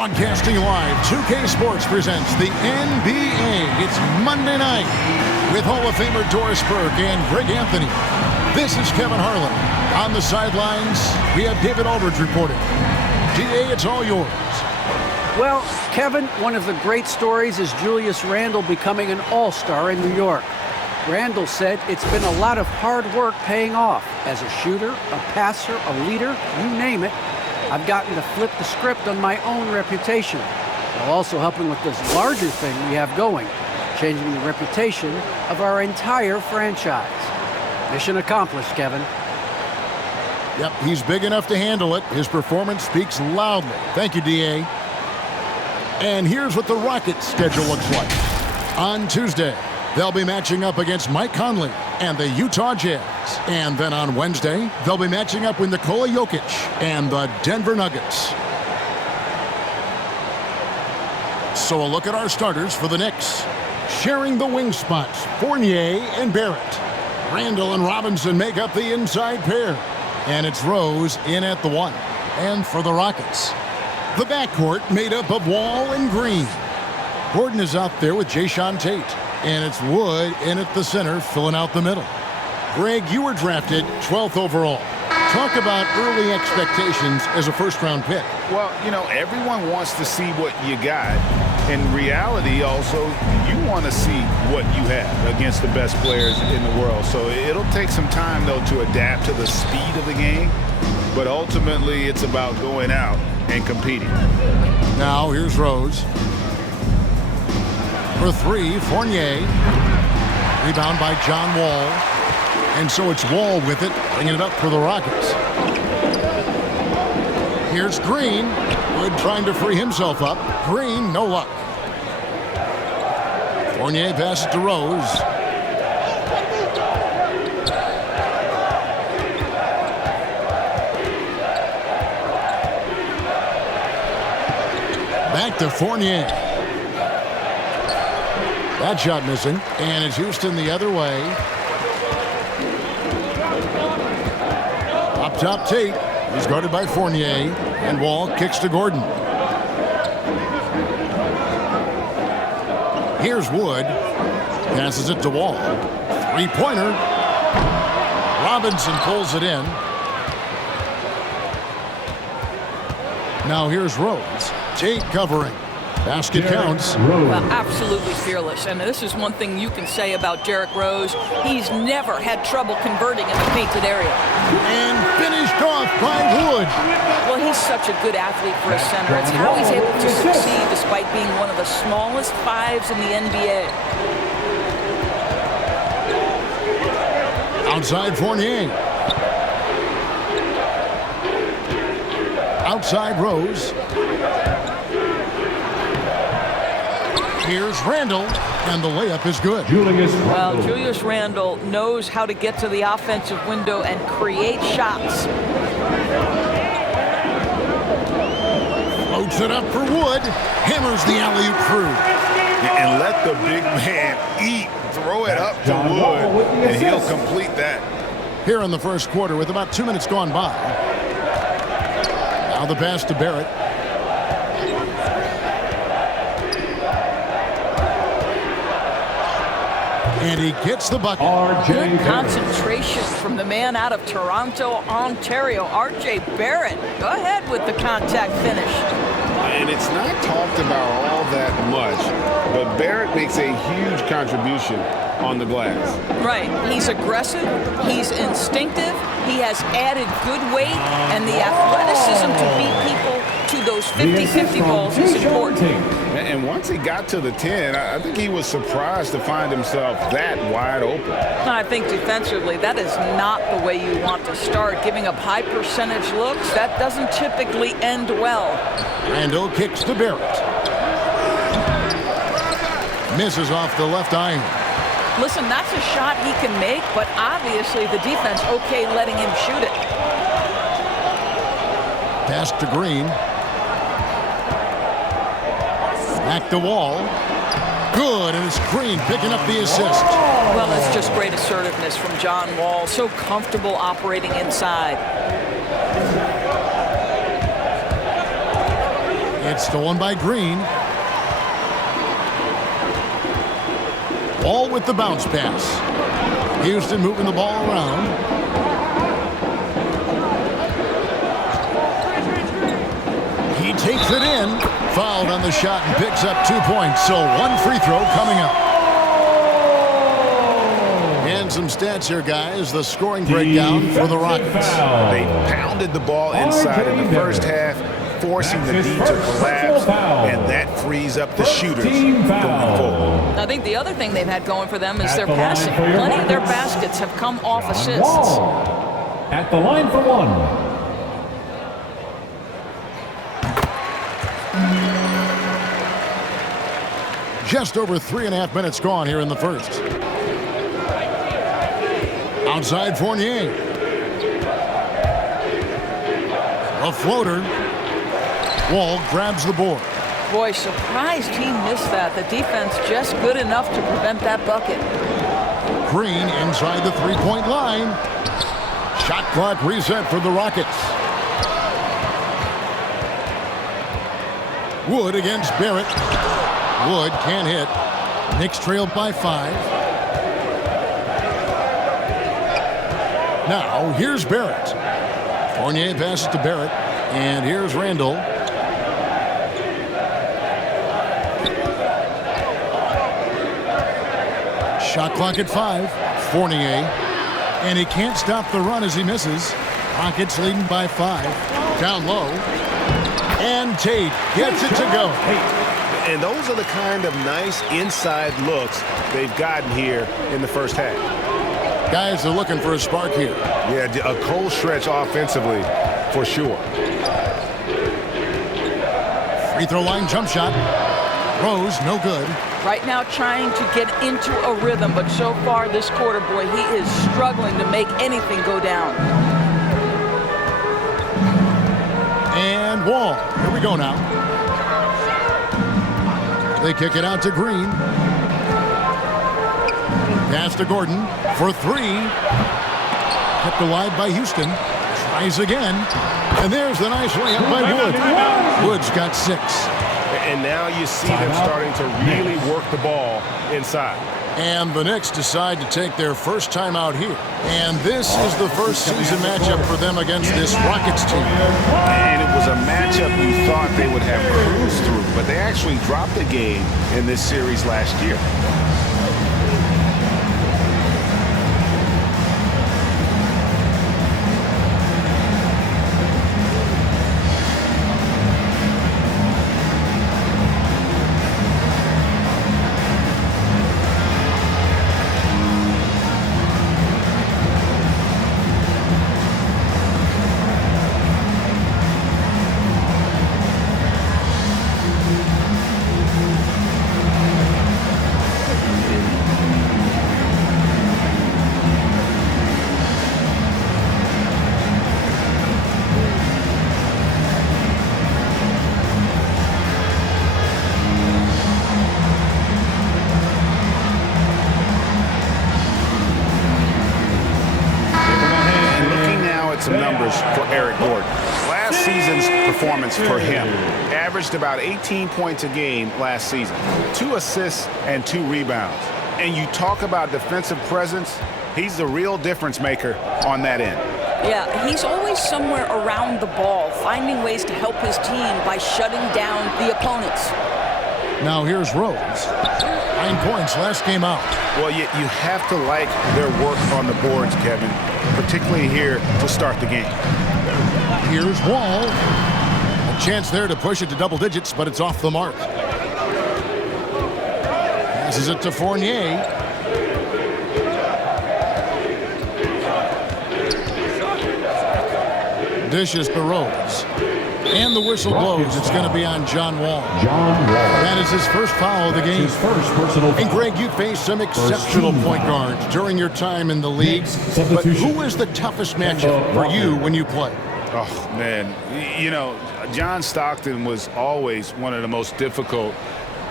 Broadcasting live, 2K Sports presents the NBA. It's Monday night with Hall of Famer Doris Burke and Greg Anthony. This is Kevin Harlan. On the sidelines, we have David Aldridge reporting. DA, it's all yours. Well, Kevin, one of the great stories is Julius Randle becoming an all-star in New York. Randle said it's been a lot of hard work paying off. As a shooter, a passer, a leader, you name it, I've gotten to flip the script on my own reputation, while also helping with this larger thing we have going, changing the reputation of our entire franchise. Mission accomplished, Kevin. Yep, he's big enough to handle it. His performance speaks loudly. Thank you, DA. And here's what the Rockets' schedule looks like. On Tuesday, they'll be matching up against Mike Conley and the Utah Jazz. And then on Wednesday, they'll be matching up with Nikola Jokic and the Denver Nuggets. So a look at our starters for the Knicks. Sharing the wing spots, Fournier and Barrett. Randle and Robinson make up the inside pair. And it's Rose in at the 1. And for the Rockets, the backcourt made up of Wall and Green. Gordon is out there with Jayshawn Tate. And it's Wood in at the center, filling out the middle. Greg, you were drafted 12th overall. Talk about early expectations as a first-round pick. Well, you know, everyone wants to see what you got. In reality, also, you want to see what you have against the best players in the world. So it'll take some time, though, to adapt to the speed of the game. But ultimately, it's about going out and competing. Now, here's Rose. For 3, Fournier. Rebound by John Wall. And so it's Wall with it, bringing it up for the Rockets. Here's Green. Wood trying to free himself up. Green, no luck. Fournier passes to Rose. Back to Fournier. That shot missing, and it's Houston the other way. Up top, Tate. He's guarded by Fournier, and Wall kicks to Gordon. Here's Wood. Passes it to Wall. Three-pointer. Robinson pulls it in. Now here's Rose. Tate covering. Basket counts. Well, absolutely fearless. And this is one thing you can say about Derrick Rose. He's never had trouble converting in the painted area. And finished off by Wood. Well, he's such a good athlete for a center. It's how he's able to succeed despite being one of the smallest fives in the NBA. Outside Fournier. Outside Rose. Here's Randle, and the layup is good. Well, Julius Randle knows how to get to the offensive window and create shots. Floats it up for Wood. Hammers the alley-oop through. And let the big man eat. Throw it up to Wood, and he'll complete that. Here in the first quarter with about 2 minutes gone by. Now the pass to Barrett. And he gets the bucket. Good concentration from the man out of Toronto, Ontario, R.J. Barrett. Go ahead with the contact finish. And it's not talked about all that much, but Barrett makes a huge contribution on the glass. Right. He's aggressive. He's instinctive. He has added good weight, and the athleticism to beat people to those 50-50 balls is important. And once he got to the 10, I think he was surprised to find himself that wide open. I think defensively, that is not the way you want to start. Giving up high percentage looks, that doesn't typically end well. Randle kicks to Barrett. Misses off the left iron. Listen, that's a shot he can make, but obviously the defense okay letting him shoot it. Pass to Green. Back to Wall. Good, and it's Green picking up the assist. Well, it's just great assertiveness from John Wall. So comfortable operating inside. Stolen by Green. Ball with the bounce pass. Houston moving the ball around. He takes it in. Fouled on the shot and picks up 2 points. So one free throw coming up. And some stats here, guys. The scoring breakdown for the Rockets. They pounded the ball inside in the first half, forcing the D to collapse, and that frees up the shooters going forward. I think the other thing they've had going for them is their passing. Plenty of their baskets have come off assists. At the line for one. Just over 3.5 minutes gone here in the first. Outside Fournier. A floater. Wall grabs the board. Boy, surprised he missed that. The defense just good enough to prevent that bucket. Green inside the three-point line. Shot clock reset for the Rockets. Wood against Barrett. Wood can't hit. Knicks trailed by 5. Now, here's Barrett. Fournier passes to Barrett. And here's Randle. Shot clock at 5. Fournier. And he can't stop the run as he misses. Rockets leading by 5. Down low. And Tate gets it to go. And those are the kind of nice inside looks they've gotten here in the first half. Guys are looking for a spark here. Yeah, a cold stretch offensively for sure. Free throw line jump shot. Rose, no good. Right now trying to get into a rhythm, but so far this quarter, boy, he is struggling to make anything go down. And Wall. Here we go now. They kick it out to Green. Pass to Gordon for 3. Kept alive by Houston. Tries again. And there's the nice layup by Wood. Wood's got 6. And now you see them starting to really work the ball inside. And the Knicks decide to take their first time out here. And this is the first season matchup for them against this Rockets team. And it was a matchup you thought they would have cruised through, but they actually dropped the game in this series last year. For him, averaged about 18 points a game last season, 2 assists and 2 rebounds. And you talk about defensive presence, he's the real difference maker on that end. Yeah, he's always somewhere around the ball, finding ways to help his team by shutting down the opponents. Now here's Rose. 9 points last game out. Well, you have to like their work on the boards, Kevin, particularly here to start the game. Here's Wall. Chance there to push it to double digits, but it's off the mark. Passes it to Fournier. Dishes to Rose. And the whistle blows. It's going to be on John Wall. That is his first foul of the game. His first personal foul. And Greg, you faced some exceptional point guards during your time in the league. But who is the toughest matchup for you when you play? Oh, man. You know, John Stockton was always one of the most difficult,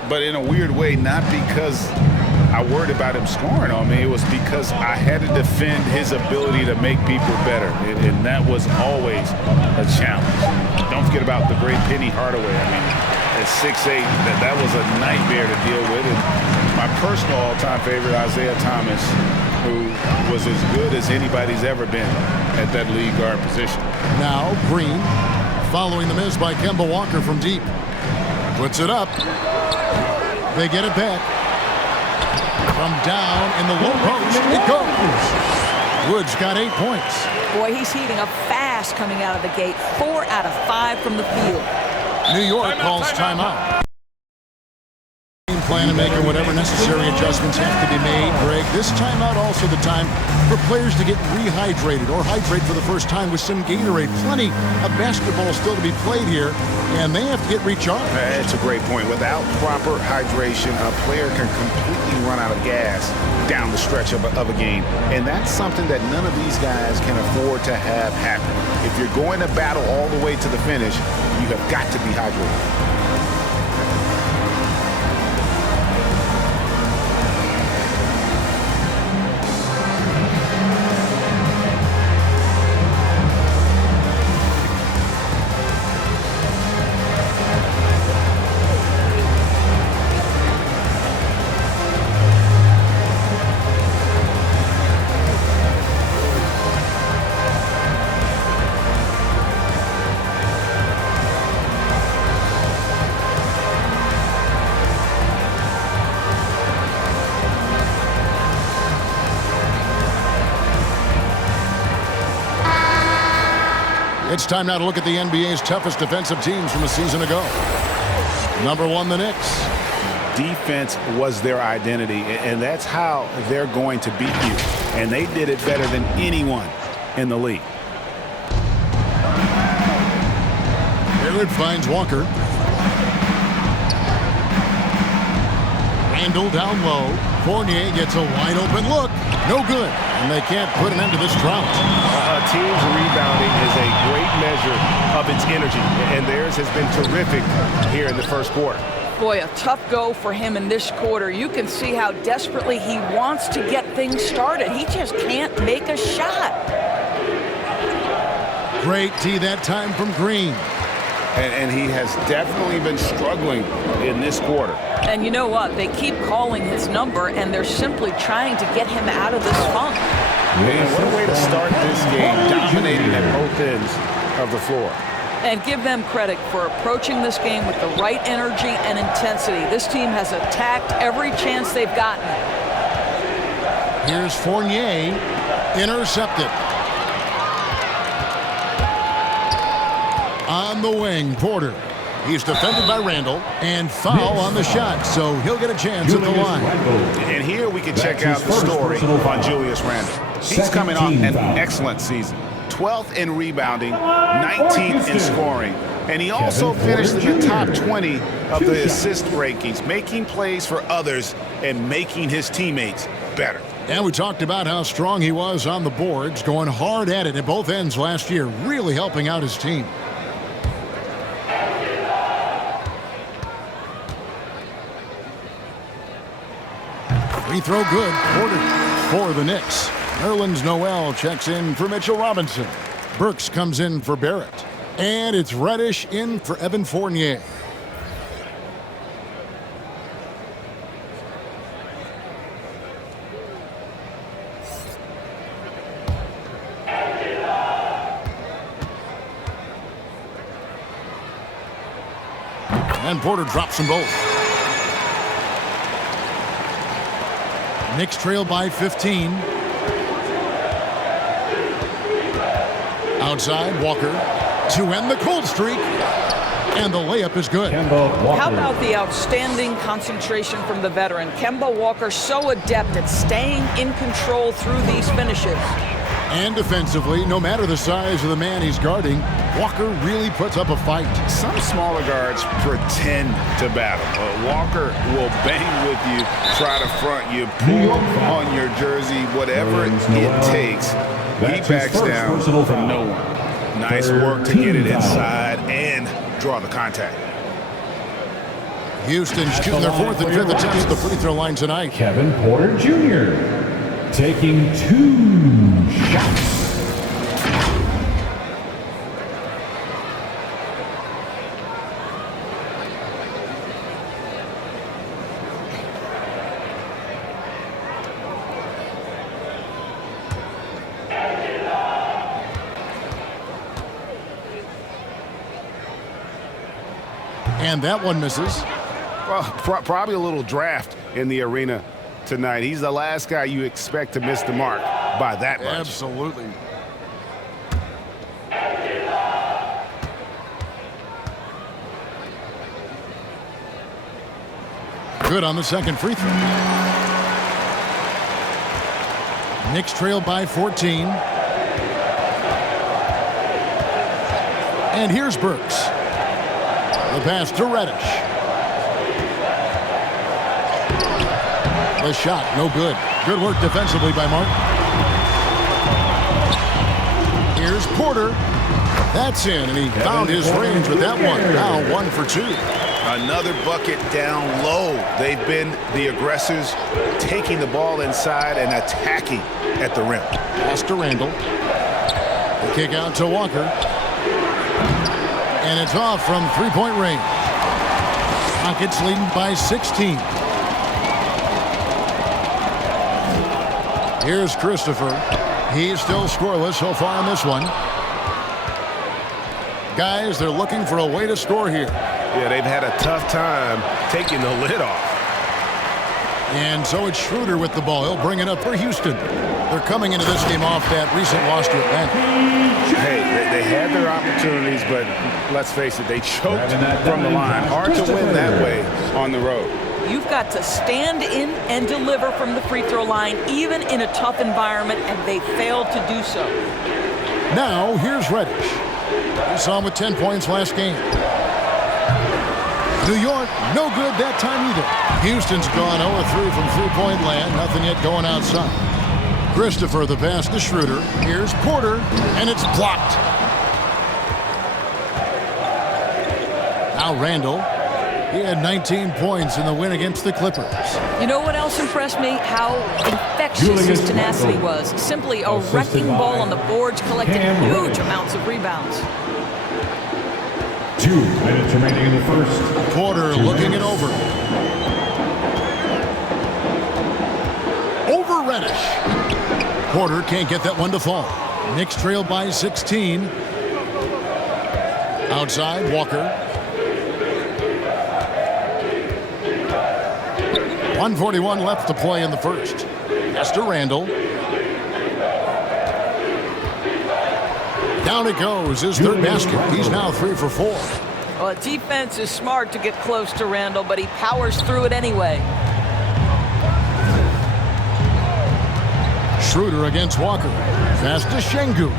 but in a weird way, not because I worried about him scoring on me. It was because I had to defend his ability to make people better, and that was always a challenge. Don't forget about the great Penny Hardaway. I mean, at 6'8", that was a nightmare to deal with. And my personal all-time favorite, Isaiah Thomas, who was as good as anybody's ever been at that lead guard position. Now Green, following the miss by Kemba Walker from deep. Puts it up. They get it back. From down in the low post, it goes. Woods got 8 points. Boy, he's heating up fast coming out of the gate. 4 out of 5 from the field. New York calls timeout. Game plan and making whatever necessary adjustments have to be made. Greg, this timeout also the time for players to get rehydrated or hydrate for the first time with some Gatorade. Plenty of basketball still to be played here, and they have to get recharged. That's a great point. Without proper hydration, a player can completely run out of gas down the stretch of a game. And that's something that none of these guys can afford to have happen. If you're going to battle all the way to the finish, you have got to be hydrated. It's time now to look at the NBA's toughest defensive teams from a season ago. Number 1, the Knicks. Defense was their identity, and that's how they're going to beat you. And they did it better than anyone in the league. Barrett finds Walker. Randle down low. Fournier gets a wide open look. No good. And they can't put an end to this drought. A team's rebounding is a great measure of its energy, and theirs has been terrific here in the first quarter. Boy, a tough go for him in this quarter. You can see how desperately he wants to get things started. He just can't make a shot. Great tee that time from Green. And he has definitely been struggling in this quarter. And you know what? They keep calling his number, and they're simply trying to get him out of this funk. Man, what a way to start this game, dominating at both ends of the floor. And give them credit for approaching this game with the right energy and intensity. This team has attacked every chance they've gotten. Here's Fournier, intercepted. On the wing, Porter. He's defended by Randle, and foul on the shot, so he'll get a chance at the line. And here we can check out the story on Julius Randle. He's coming off an excellent season. 12th in rebounding, 19th in scoring, and he also finished in the top 20 of the assist rankings, making plays for others and making his teammates better. And we talked about how strong he was on the boards, going hard at it at both ends last year, really helping out his team. Free throw good. Porter for the Knicks. Nerlens Noel checks in for Mitchell Robinson. Burks comes in for Barrett. And it's Reddish in for Evan Fournier. And Porter drops them both. Knicks trail by 15. Outside, Walker to end the cold streak. And the layup is good. How about the outstanding concentration from the veteran? Kemba Walker so adept at staying in control through these finishes. And defensively, no matter the size of the man he's guarding, Walker really puts up a fight. Some smaller guards pretend to battle. Walker will bang with you, try to front you, pull on your jersey, whatever it takes. He backs down from no one. Nice work to get it inside and draw the contact. Houston shooting their 4th and 5th attempts at the free throw line tonight. Kevin Porter Jr. taking 2 shots. And that one misses. Well, probably a little draft in the arena tonight. He's the last guy you expect to miss the mark by that much. Absolutely. Good on the second free throw. Knicks trail by 14. And here's Burks. The pass to Reddish. The shot, no good. Good work defensively by Martin. Here's Porter. That's in, and he found his range with that one. Now 1 for 2. Another bucket down low. They've been the aggressors, taking the ball inside and attacking at the rim. Pass to Randle. The kick out to Walker. And it's off from three-point range. Rockets leading by 16. Here's Christopher. He's still scoreless so far in this one. Guys, they're looking for a way to score here. Yeah, they've had a tough time taking the lid off. And so it's Schroeder with the ball. He'll bring it up for Houston. They're coming into this game off that recent loss to Atlanta. Hey, they had their opportunities, but let's face it, they choked from the line. Hard to win that way on the road. You've got to stand in and deliver from the free throw line, even in a tough environment, and they failed to do so. Now, here's Reddish. We saw him with 10 points last game. New York, no good that time either. Houston's gone 0-3 from three-point land. Nothing yet going outside. Christopher, the pass to Schroeder. Here's Porter, and it's blocked. Now Randle. He had 19 points in the win against the Clippers. You know what else impressed me? How infectious his tenacity was. Simply a wrecking ball on the boards, collecting huge amounts of rebounds. 2 minutes remaining in the first. Porter looking it over. Over Reddish. Porter can't get that one to fall. Knicks trail by 16. Outside, Walker. 1:41 left to play in the first. Pass to Randle. Down it goes, his third basket. He's now 3 for 4. Well, defense is smart to get close to Randle, but he powers through it anyway. Schroeder against Walker. Pass to Şengün.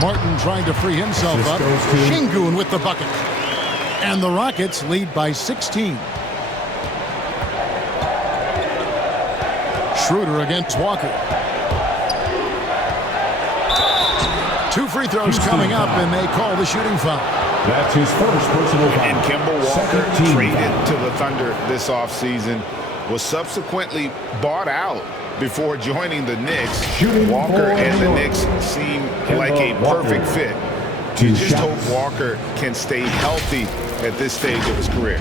Martin trying to free himself up. Şengün with the bucket. And the Rockets lead by 16. Schroeder against Walker. 2 free throws coming up, and they call the shooting foul. That's his first personal foul. And Kemba Walker, traded to the Thunder this offseason, was subsequently bought out before joining the Knicks. Walker and the Knicks seem like a perfect fit. You just hope Walker can stay healthy at this stage of his career.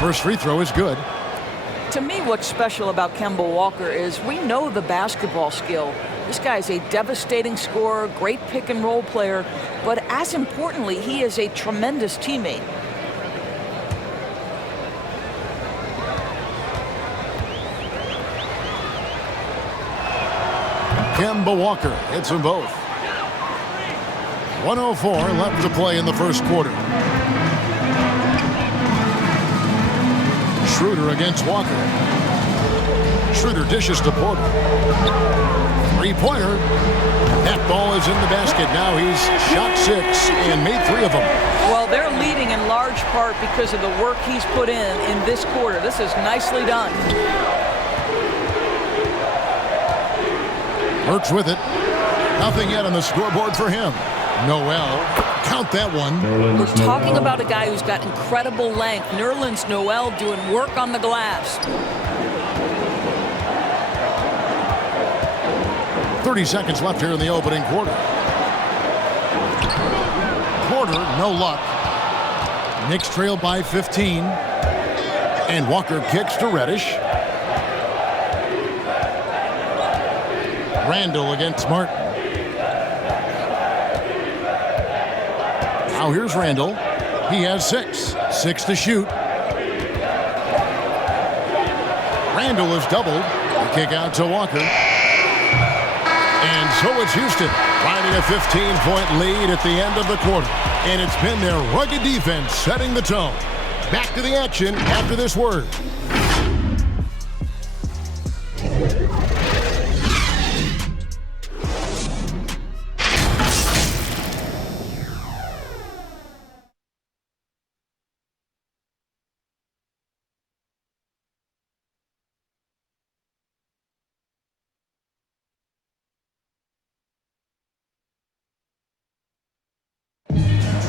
First free throw is good. To me, what's special about Kemba Walker is we know the basketball skill. This guy's a devastating scorer, great pick and roll player, but as importantly, he is a tremendous teammate. Kemba Walker hits them both. 1:04 left to play in the first quarter. Schroeder against Walker. Schroeder dishes to Porter. Three-pointer. That ball is in the basket. Now he's shot 6 and made 3 of them. Well, they're leading in large part because of the work he's put in this quarter. This is nicely done. Works with it. Nothing yet on the scoreboard for him. Noel. Count that one. We're talking about a guy who's got incredible length. Nerlens Noel doing work on the glass. 30 seconds left here in the opening quarter. quarter, no luck. Knicks trail by 15. And Walker kicks to Reddish. Randle against Martin. Now here's Randle. He has 6. 6 to shoot. Randle is doubled. The kick out to Walker. And so it's Houston finding a 15-point lead at the end of the quarter. And it's been their rugged defense setting the tone. Back to the action after this word.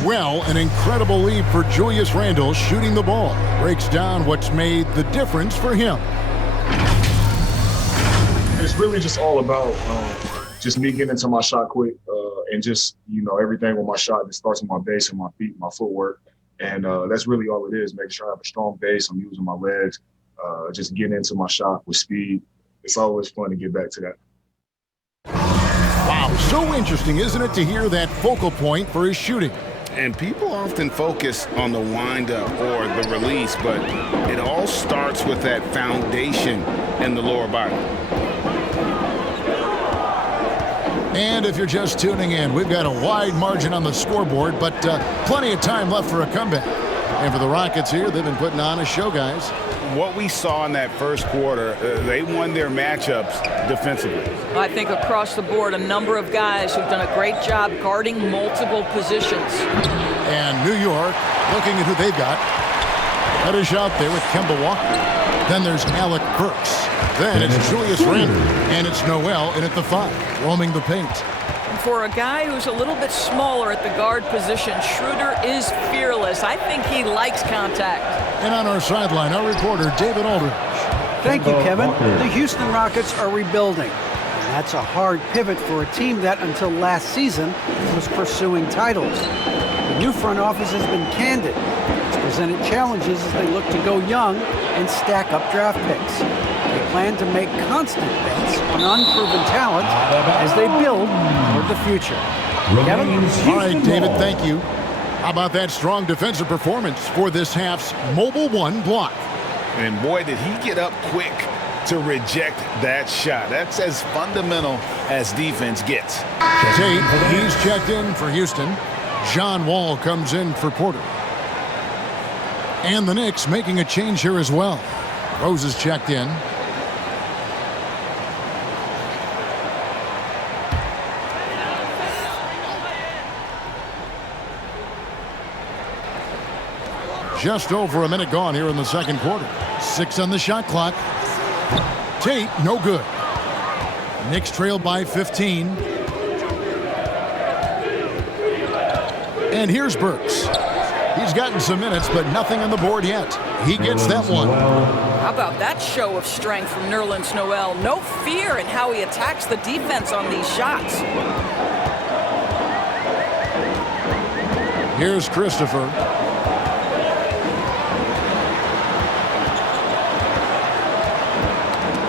Well, an incredible lead for Julius Randle shooting the ball. Breaks down what's made the difference for him. It's really just all about just me getting into my shot quick and just, everything with my shot. It starts with my base and my feet, my footwork. And that's really all it is, making sure I have a strong base. I'm using my legs, just getting into my shot with speed. It's always fun to get back to that. Wow, so interesting, isn't it, to hear that focal point for his shooting? And people often focus on the windup or the release, but it all starts with that foundation in the lower body. And if you're just tuning in, we've got a wide margin on the scoreboard, but plenty of time left for a comeback. And for the Rockets here, they've been putting on a show, guys. What we saw in that first quarter, they won their matchups defensively. I think across the board, a number of guys who've done a great job guarding multiple positions. And New York, looking at who they've got. Reddish out there with Kemba Walker. Then there's Alec Burks. Then it's Julius Randle. And it's Noel in at the 5, roaming the paint. For a guy who's a little bit smaller at the guard position, Schroeder is fearless. I think he likes contact. And on our sideline, our reporter, David Aldridge. Thank you, Kevin. The Houston Rockets are rebuilding. And that's a hard pivot for a team that, until last season, was pursuing titles. The new front office has been candid. It's presented challenges as they look to go young and stack up draft picks. They plan to make constant bets on unproven talent as they build toward the future. Kevin? All right, David, thank you. How about that strong defensive performance for this half's Mobile 1 block? And boy, did he get up quick to reject that shot. That's as fundamental as defense gets. Tate, he's checked in for Houston. John Wall comes in for Porter. And the Knicks making a change here as well. Rose is checked in. Just over a minute gone here in the second quarter. 6 on the shot clock. Tate, no good. Knicks trail by 15. And here's Burks. He's gotten some minutes, but nothing on the board yet. He gets that one. How about that show of strength from Nerlens Noel? No fear in how he attacks the defense on these shots. Here's Christopher.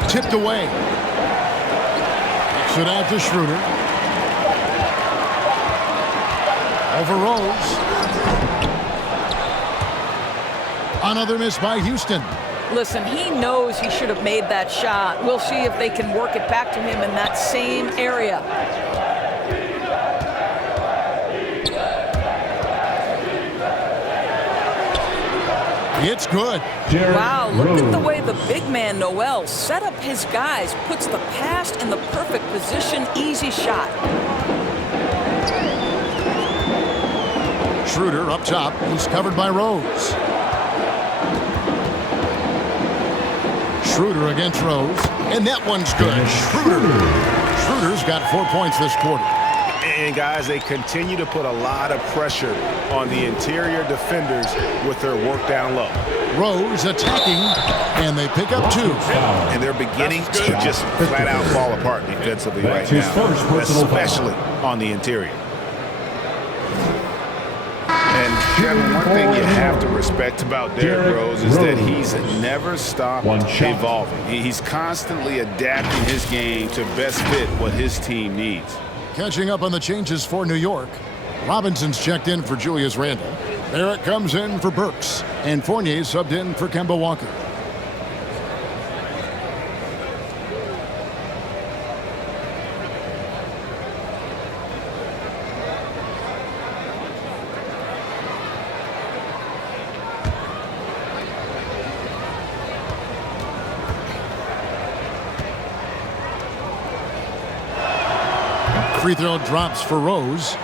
Tipped away. Kicks it out to Schroeder. Over Rose. Another miss by Houston. Listen, he knows he should have made that shot. We'll see if they can work it back to him in that same area. It's good. Wow, look at the way the big man Noel set up his guys, puts the pass in the perfect position, easy shot. Schroeder up top. He's covered by Rose. Schroeder against Rose. And that one's good. Schroeder's got 4 points this quarter. And guys, they continue to put a lot of pressure on the interior defenders with their work down low. Rose attacking, and they pick up 2. And they're beginning to just flat out fall apart defensively right now, especially on the interior. Kevin, one thing you have to respect about Derrick Rose is that he's never stopped evolving. He's constantly adapting his game to best fit what his team needs. Catching up on the changes for New York. Robinson's checked in for Julius Randle. Barrett comes in for Burks. And Fournier subbed in for Kemba Walker. Free throw drops for Rose.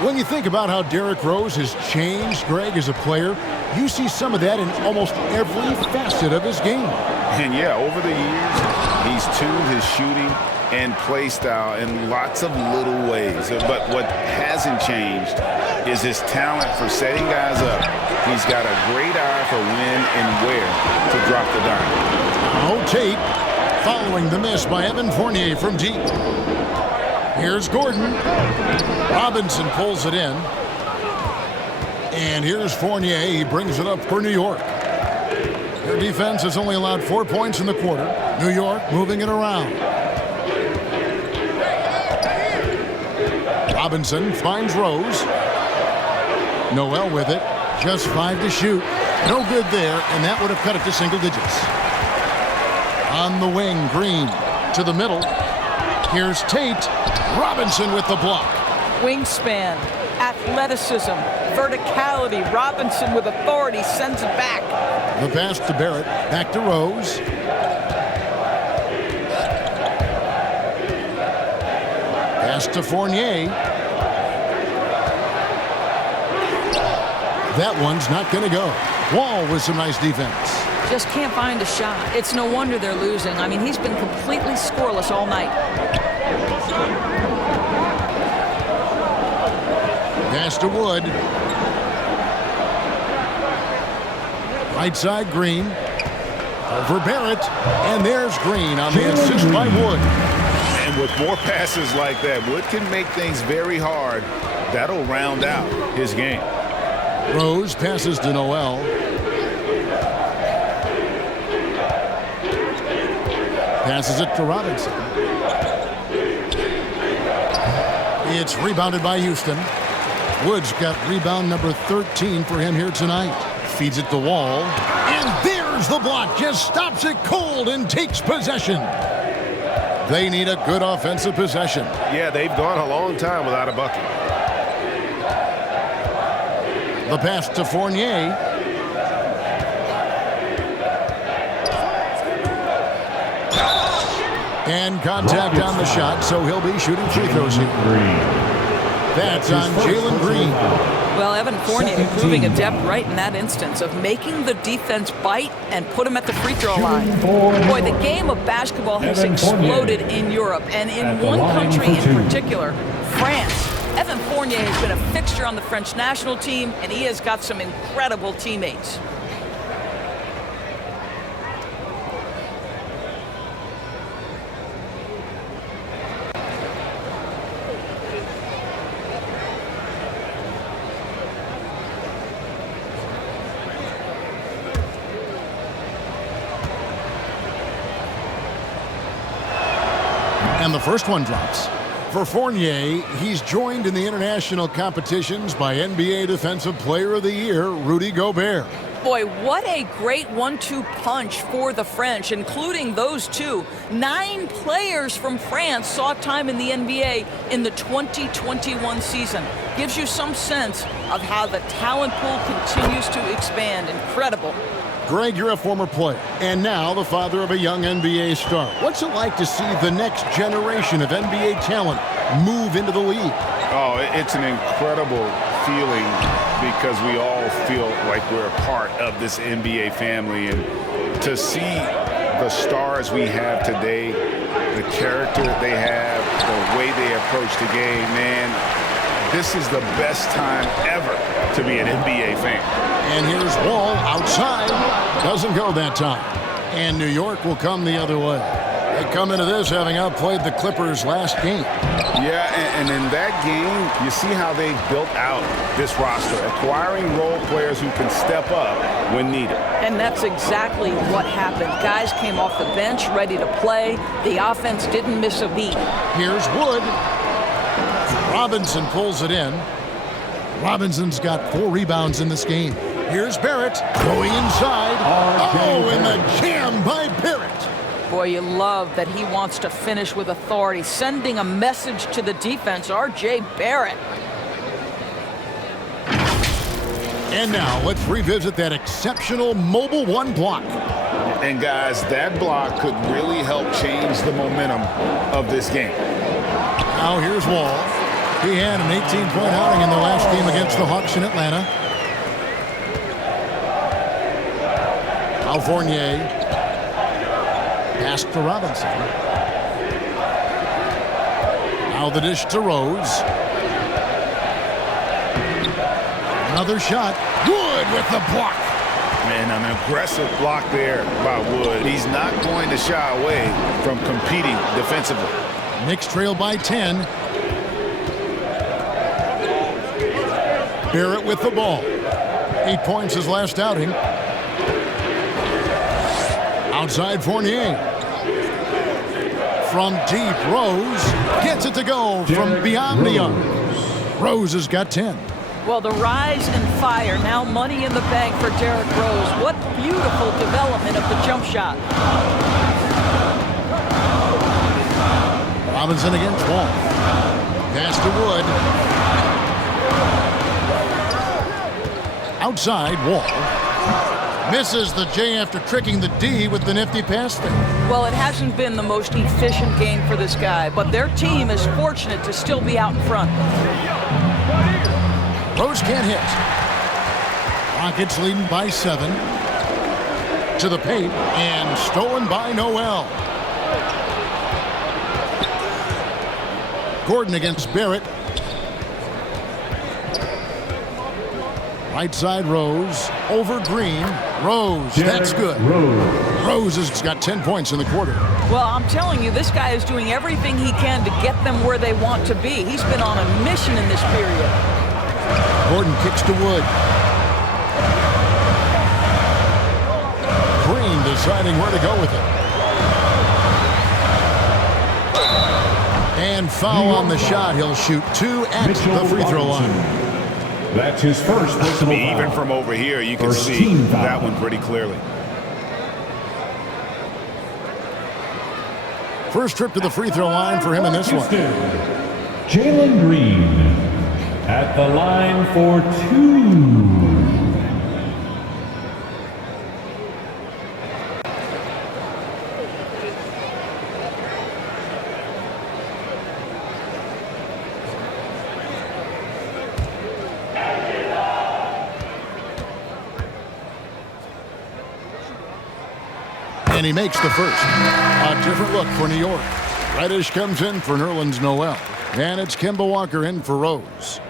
When you think about how Derrick Rose has changed, Greg, as a player, you see some of that in almost every facet of his game. And yeah, over the years, he's tuned his shooting and play style in lots of little ways. But what hasn't changed is his talent for setting guys up. He's got a great eye for when and where to drop the dime. Oh, Tate following the miss by Evan Fournier from deep. Here's Gordon. Robinson pulls it in. And here's Fournier. He brings it up for New York. Their defense has only allowed 4 points in the quarter. New York moving it around. Robinson finds Rose. Noel with it. Just 5 to shoot. No good there, and that would have cut it to single digits. On the wing, Green to the middle. Here's Tate. Robinson with the block. Wingspan, athleticism, verticality. Robinson with authority sends it back. The pass to Barrett. Back to Rose. Pass to Fournier. That one's not going to go. Wall with some nice defense. Just can't find a shot. It's no wonder they're losing. I mean, he's been completely scoreless all night. Pass to Wood. Right side, Green. Over Barrett. And there's Green on the assist by Wood. And with more passes like that, Wood can make things very hard. That'll round out his game. Rose passes to Noel. Passes it to Robinson. It's rebounded by Houston. Wood's got rebound number 13 for him here tonight. Feeds it to Wall. And there's the block. Just stops it cold and takes possession. They need a good offensive possession. Yeah, they've gone a long time without a bucket. The pass to Fournier. And contact on the shot, so he'll be shooting free throws here. That's on Jalen Green. Well, Evan Fournier proving a depth right in that instance of making the defense bite and put him at the free throw line. Boy, the game of basketball has exploded in Europe, and in one country in particular, France. Evan Fournier has been a fixture on the French national team, and he has got some incredible teammates. And the first one drops. For Fournier, he's joined in the international competitions by NBA Defensive Player of the Year, Rudy Gobert. Boy, what a great 1-2 punch for the French, including those two. 9 players from France saw time in the NBA in the 2021 season. Gives you some sense of how the talent pool continues to expand. Incredible. Greg, you're a former player, and now the father of a young NBA star. What's it like to see the next generation of NBA talent move into the league? Oh, it's an incredible feeling because we all feel like we're a part of this NBA family. And to see the stars we have today, the character they have, the way they approach the game, man, this is the best time ever to be an NBA fan. And here's Wall outside. Doesn't go that time. And New York will come the other way. They come into this having outplayed the Clippers last game. Yeah, and in that game, you see how they built out this roster, acquiring role players who can step up when needed. And that's exactly what happened. Guys came off the bench ready to play. The offense didn't miss a beat. Here's Wood. Robinson pulls it in. Robinson's got 4 rebounds in this game. Here's Barrett going inside. Oh, and the jam by Barrett. Boy, you love that he wants to finish with authority, sending a message to the defense. R.J. Barrett. And now let's revisit that exceptional mobile 1 block. And guys, that block could really help change the momentum of this game. Now here's Wall. He had an 18-point outing in the last game against the Hawks in Atlanta. Now Fournier. Pass to Robinson. Now the dish to Rose. Another shot. Wood with the block. Man, an aggressive block there by Wood. He's not going to shy away from competing defensively. Knicks trail by 10. Barrett with the ball. 8 points his last outing. Outside Fournier. From deep, Rose gets it to go from beyond the arc. Rose has got 10. Well, the rise and fire, now money in the bank for Derrick Rose. What beautiful development of the jump shot. Robinson against Wall. Pass to Wood. Outside, Wall. Misses the J after tricking the D with the nifty pass there. Well, it hasn't been the most efficient game for this guy, but their team is fortunate to still be out in front. Rose can't hit. Rockets leading by 7. To the paint and stolen by Noel. Gordon against Barrett. Right side Rose. Over Green. Rose. That's good. Rose has got 10 points in the quarter. Well, I'm telling you, this guy is doing everything he can to get them where they want to be. He's been on a mission in this period. Gordon kicks to Wood. Green deciding where to go with it. And foul on the shot. He'll shoot 2 at the free throw line. That's his first personal foul. Even from over here, you can see that one pretty clearly. First trip to the free throw line for him in this one. Jalen Green at the line for 2. And he makes the first. A different look for New York. Reddish comes in for Nerlens Noel. And it's Kemba Walker in for Rose.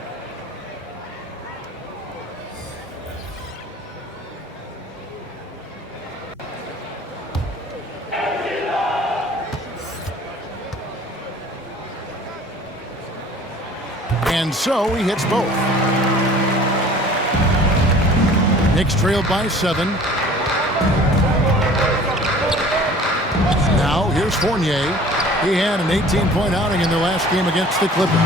And so he hits both. Knicks trail by 7. Now here's Fournier. He had an 18-point outing in their last game against the Clippers.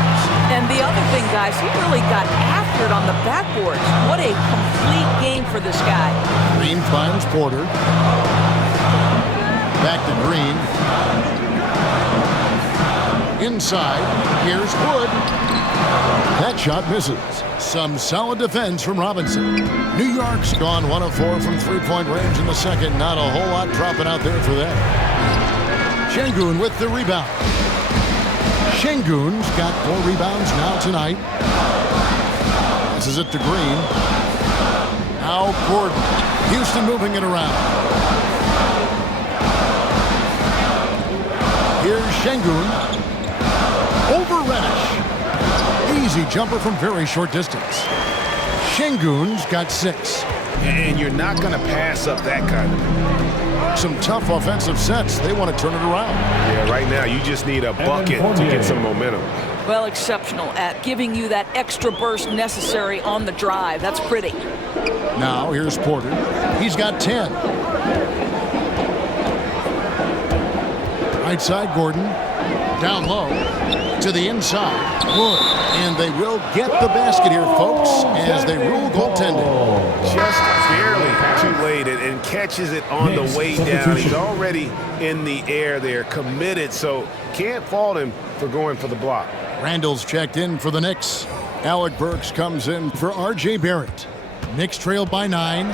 And the other thing, guys, he really got after it on the backboards. What a complete game for this guy. Green finds Porter. Back to Green. Inside, here's Wood. That shot misses. Some solid defense from Robinson. New York's gone 1 of 4 from three-point range in the second. Not a whole lot dropping out there for them. Şengün with the rebound. Şengün's got 4 rebounds now tonight. This is it to Green. Now Gordon. Houston moving it around. Here's Şengün. Over Reddish. Easy jumper from very short distance. Şengün's got 6. and you're not going to pass up that kind of. Some tough offensive sets. They want to turn it around. Yeah, right now you just need a bucket to get some momentum. Well, exceptional at giving you that extra burst necessary on the drive. That's pretty. Now here's Porter. He's got 10. Right side, Gordon. Down low to the inside. Wood. And they will get the basket here, folks, as they rule goaltending. Just barely too late and catches it on the way down. He's already in the air there, committed, so can't fault him for going for the block. Randle's checked in for the Knicks. Alec Burks comes in for R.J. Barrett. Knicks trail by 9.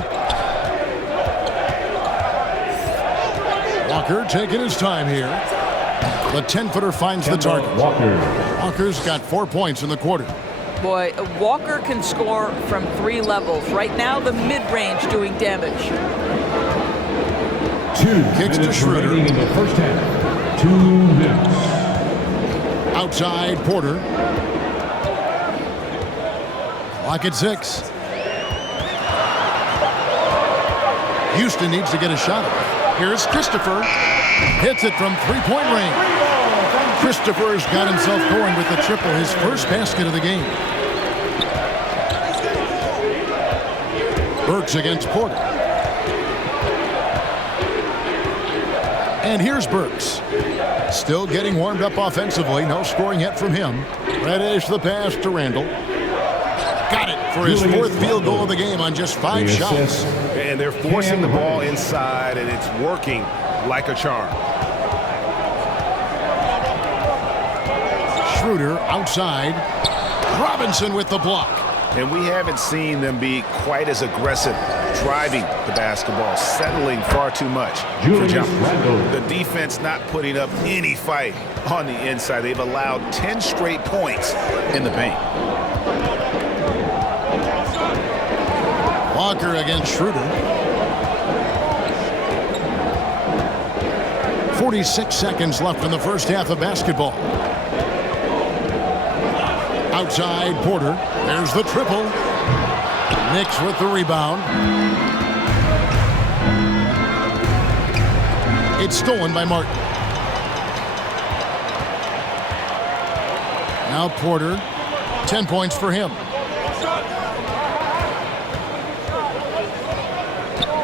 Walker taking his time here. The 10-footer finds the target. Walker's got 4 points in the quarter. Boy, Walker can score from 3 levels. Right now, the mid-range doing damage. 2 Kicks to Schroeder. in the first half. 2 minutes. Outside, Porter. Clock at 6. Houston needs to get a shot. Here's Christopher. Hits it from 3-point range. Christopher's got himself going with the triple, his first basket of the game. Burks against Porter. And here's Burks. Still getting warmed up offensively. No scoring yet from him. Reddish the pass to Randle. Got it for his 4th field goal of the game on just 5 shots. And they're forcing the ball inside, and it's working like a charm. Schroeder outside. Robinson with the block. And we haven't seen them be quite as aggressive driving the basketball, settling far too much for jumpers. The defense not putting up any fight on the inside. They've allowed 10 straight points in the paint. Walker against Schroeder. 46 seconds left in the first half of basketball. Outside, Porter. There's the triple. Knicks with the rebound. It's stolen by Martin. Now Porter. 10 points for him.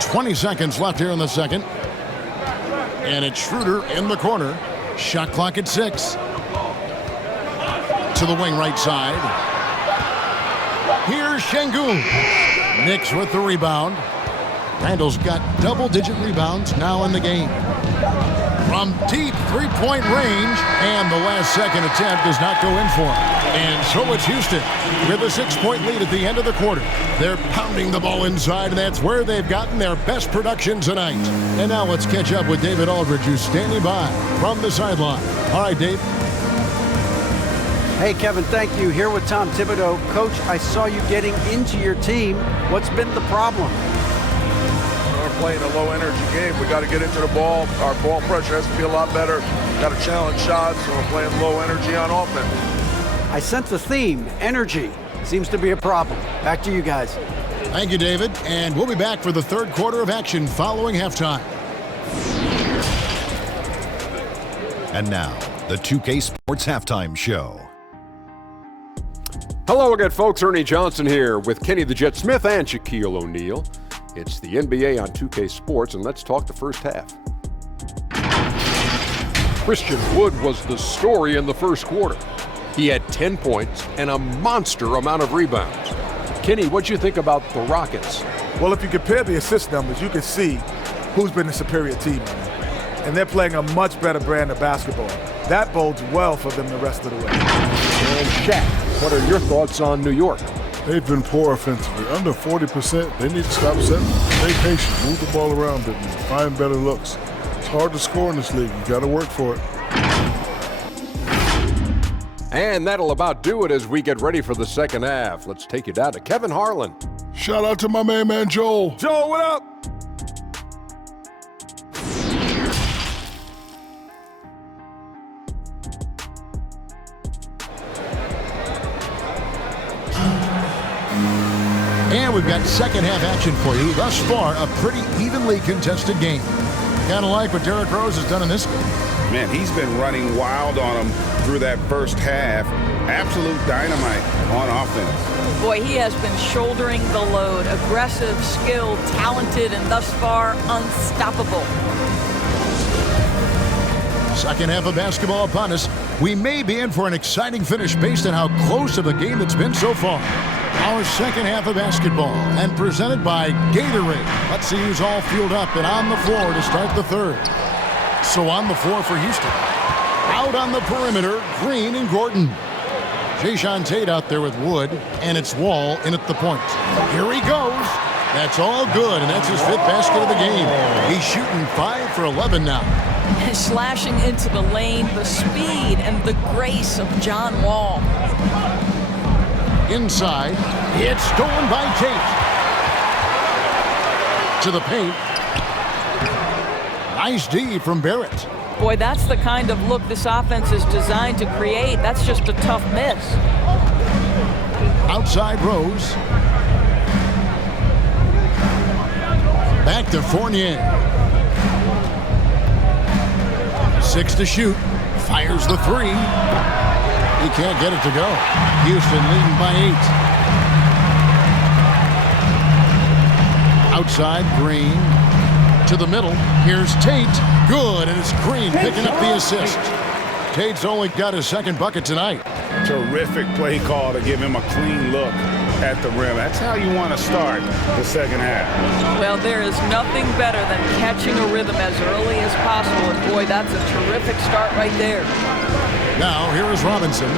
20 seconds left here in the second. And it's Schroeder in the corner. Shot clock at 6. To the wing right side. Here's Şengün. Knicks with the rebound. Randle's got double-digit rebounds now in the game. From deep 3-point range, and the last second attempt does not go in for him. And so it's Houston with a 6-point lead at the end of the quarter. They're pounding the ball inside, and that's where they've gotten their best production tonight. And now let's catch up with David Aldridge, who's standing by from the sideline. All right, Dave. Hey, Kevin, thank you. Here with Tom Thibodeau. Coach, I saw you getting into your team. What's been the problem? We're playing a low-energy game. We got to get into the ball. Our ball pressure has to be a lot better. Got to challenge shots, so we're playing low energy on offense. I sense a theme. Energy seems to be a problem. Back to you guys. Thank you, David. And we'll be back for the third quarter of action following halftime. And now, the 2K Sports Halftime Show. Hello again, folks. Ernie Johnson here with Kenny the Jet Smith and Shaquille O'Neal. It's the NBA on 2K Sports, and let's talk the first half. Christian Wood was the story in the first quarter. He had 10 points and a monster amount of rebounds. Kenny, what'd you think about the Rockets? Well, if you compare the assist numbers, you can see who's been the superior team. And they're playing a much better brand of basketball. That bodes well for them the rest of the way. And Shaq, what are your thoughts on New York? They've been poor offensively. Under 40%, they need to stop setting. Stay patient, move the ball around a bit, and find better looks. It's hard to score in this league. You got to work for it. And that'll about do it as we get ready for the second half. Let's take you down to Kevin Harlan. Shout out to my main man, Joel. Joel, what up? And we've got second half action for you. Thus far, a pretty evenly contested game. Kind of like what Derrick Rose has done in this game. Man, he's been running wild on him through that first half. Absolute dynamite on offense. Boy, he has been shouldering the load. Aggressive, skilled, talented, and thus far, unstoppable. Second half of basketball upon us. We may be in for an exciting finish based on how close of a game it's been so far. Our second half of basketball, and presented by Gatorade. Let's see who's all fueled up and on the floor to start the third. So on the floor for Houston. Out on the perimeter, Green and Gordon. Jayshawn Tate out there with Wood, and it's Wall in at the point. Here he goes. That's all good, and that's his fifth basket of the game. He's shooting 5 for 11 now. Slashing into the lane, the speed and the grace of John Wall. Inside, it's stolen by Tate. To the paint. Nice D from Barrett. Boy, that's the kind of look this offense is designed to create. That's just a tough miss. Outside Rose. Back to Fournier. 6 to shoot. Fires the 3. He can't get it to go. Houston leading by 8. Outside, Green. To the middle. Here's Tate. Good, and it's Green picking up the assist. Tate's only got his second bucket tonight. Terrific play call to give him a clean look at the rim. That's how you want to start the second half. Well, there is nothing better than catching a rhythm as early as possible, and boy, that's a terrific start right there. Now, here is Robinson.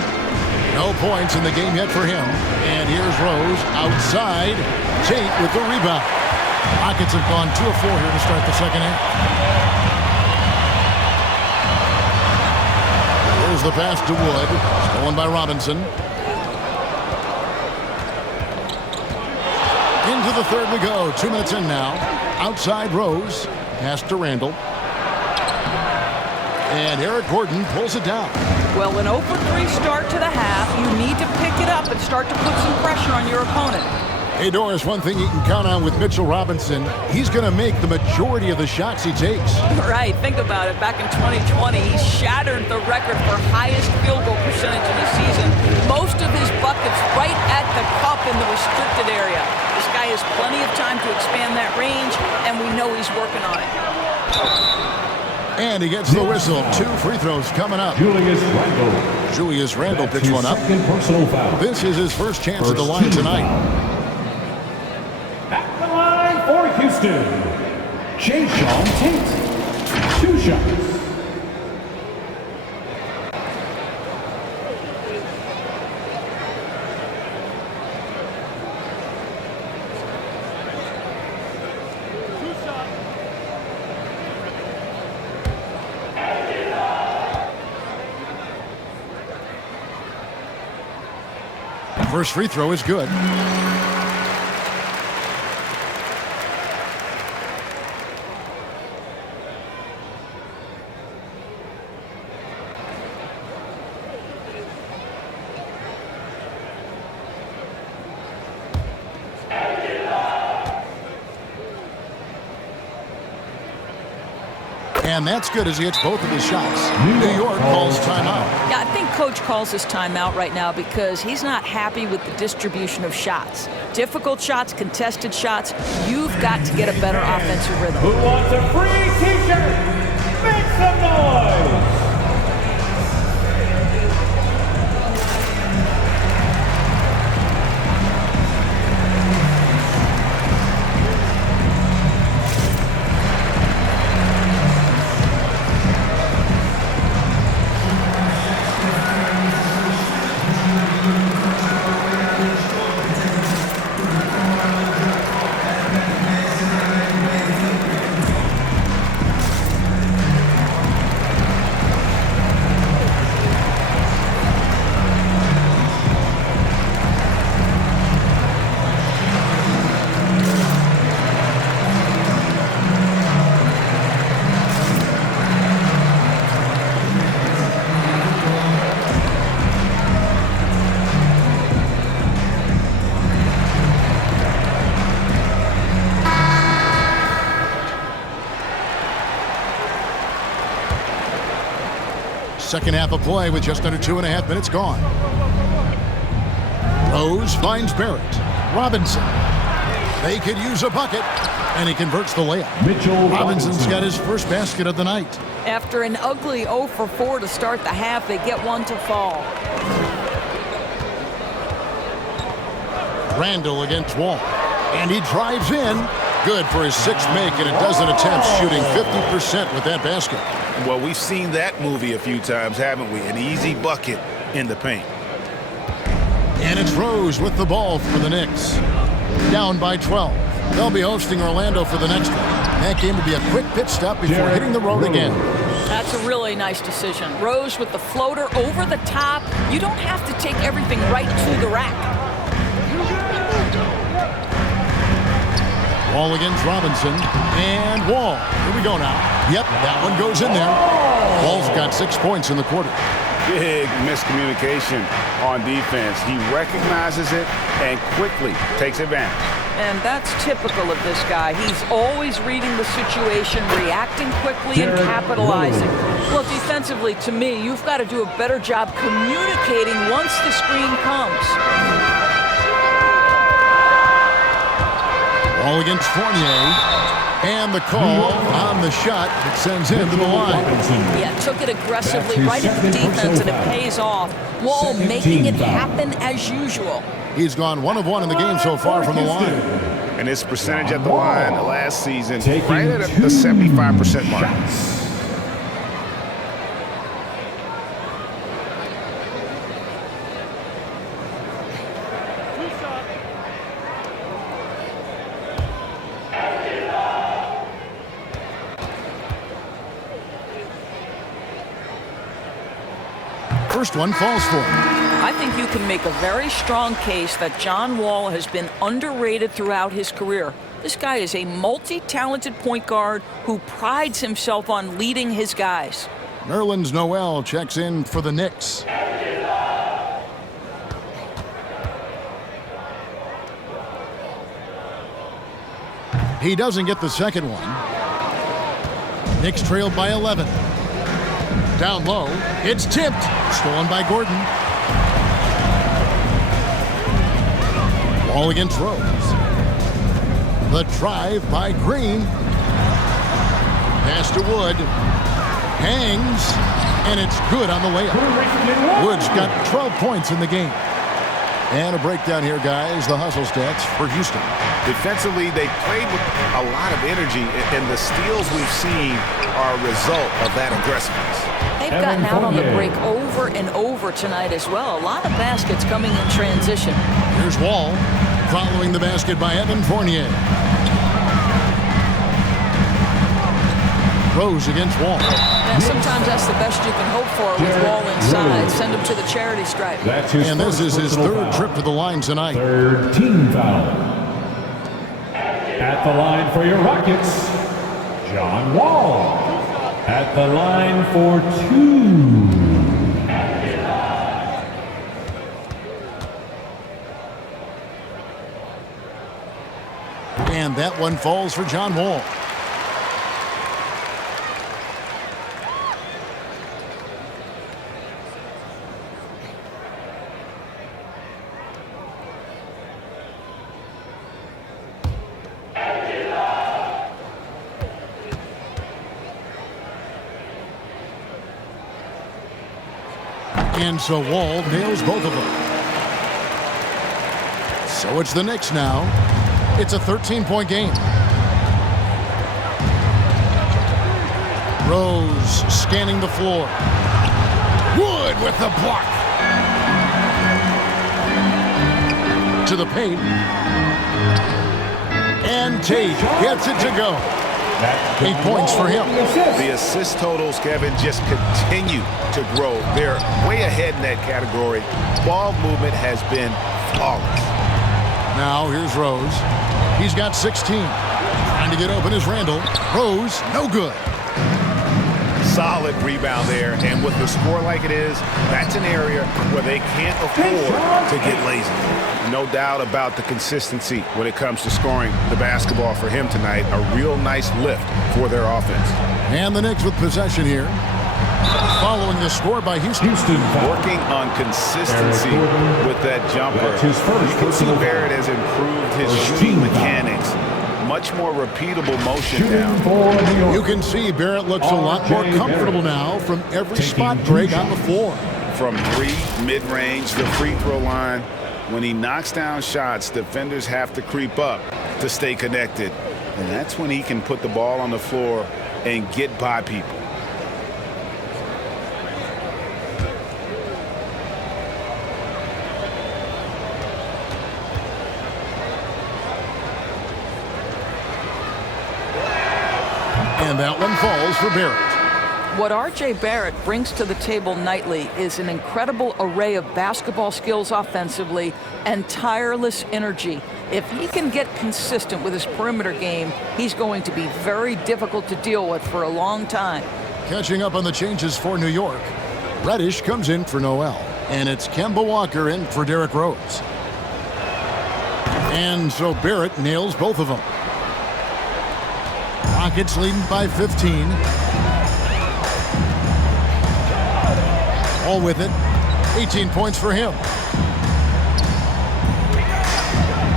No points in the game yet for him. And here's Rose outside. Tate with the rebound. Rockets have gone 2 of 4 here to start the second half. Here's the pass to Wood. Stolen by Robinson. Into the third we go. 2 minutes in now. Outside Rose. Pass to Randle. And Eric Gordon pulls it down. Well, an 0 for 3 start to the half. You need to pick it up and start to put some pressure on your opponent. Hey, Doris, one thing you can count on with Mitchell Robinson, he's going to make the majority of the shots he takes. Right, think about it. Back in 2020, he shattered the record for highest field goal percentage in the season. Most of his buckets right at the cup in the restricted area. This guy has plenty of time to expand that range, and we know he's working on it. And he gets the whistle. 2 free throws coming up. Julius Randle picks one up. This is his first chance at the line tonight. At the line for Houston, Jayshawn Tate. 2 shots. First free throw is good. And that's good as he hits both of his shots. New York calls timeout. Yeah, I think Coach calls his timeout right now because he's not happy with the distribution of shots. Difficult shots, contested shots. You've got to get a better offensive rhythm. Who wants a free t-shirt? Make some noise! Second half of play with just under 2.5 minutes gone. Rose finds Barrett. Robinson. They could use a bucket, and he converts the layup. Robinson's got his first basket of the night. After an ugly 0 for 4 to start the half, they get one to fall. Randle against Wall. And he drives in. Good for his 6th make and a dozen attempts, shooting 50% with that basket. Well, we've seen that movie a few times, haven't we? An easy bucket in the paint. And it's Rose with the ball for the Knicks. Down by 12. They'll be hosting Orlando for the next one. That game will be a quick pit stop before hitting the road again. That's a really nice decision. Rose with the floater over the top. You don't have to take everything right to the rack. Wall against Robinson. And Wall. Here we go now. Yep, that one goes in there. Wall's got 6 points in the quarter. Big miscommunication on defense. He recognizes it and quickly takes advantage. And that's typical of this guy. He's always reading the situation, reacting quickly, and capitalizing. Well, defensively, to me, you've got to do a better job communicating once the screen comes. Wall against Fournier. And the call on the shot that sends him to the line. Yeah, took it aggressively right at the defense, and it pays off. Wall making it happen as usual. He's gone 1 of 1 in the game so far from the line. And his percentage at the line last season, right at the 75% mark. First one falls for him. I think you can make a very strong case that John Wall has been underrated throughout his career. This guy is a multi-talented point guard who prides himself on leading his guys. Nerlens Noel checks in for the Knicks. He doesn't get the second one. Knicks trailed by 11. Down low, it's tipped. Stolen by Gordon. Wall against Rose. The drive by Green. Pass to Wood. Hangs. And it's good on the layup. Wood's got 12 points in the game. And a breakdown here, guys. The hustle stats for Houston. Defensively, they played with a lot of energy, and the steals we've seen are a result of that aggressiveness. They've gotten out on the break over and over tonight as well. A lot of baskets coming in transition. Here's Wall following the basket by Evan Fournier. Rose against Wall. Yeah, sometimes that's the best you can hope for with Wall inside. Send him to the charity stripe. And this is his 3rd trip to the line tonight. 3rd team foul. At the line for your Rockets, John Wall. At the line for 2. And that one falls for John Wall. And so Wall nails both of them. So it's the Knicks now. It's a 13-point game. Rose scanning the floor. Wood with the block. To the paint. And Tate gets it to go. 8 points for him. The assist totals, Kevin, just continue to grow. They're way ahead in that category. Ball movement has been flawless. Now here's Rose. He's got 16. Trying to get open is Randle. Rose, no good. Solid rebound there, and with the score like it is, that's an area where they can't afford to get lazy. No doubt about the consistency when it comes to scoring the basketball for him tonight. A real nice lift for their offense. And the Knicks with possession here. Following the score by Houston. Working on consistency with that jumper. You can see Barrett has improved his shooting mechanics. Much more repeatable motion now. You can see Barrett looks a lot more comfortable now from every spot Greg on the floor. From 3, mid-range, the free throw line. When he knocks down shots, defenders have to creep up to stay connected. And that's when he can put the ball on the floor and get by people. And that one falls for Barrett. What R.J. Barrett brings to the table nightly is an incredible array of basketball skills offensively and tireless energy. If he can get consistent with his perimeter game, he's going to be very difficult to deal with for a long time. Catching up on the changes for New York, Reddish comes in for Noel, and it's Kemba Walker in for Derrick Rose. And so Barrett nails both of them. Rockets leading by 15. All with it. 18 points for him.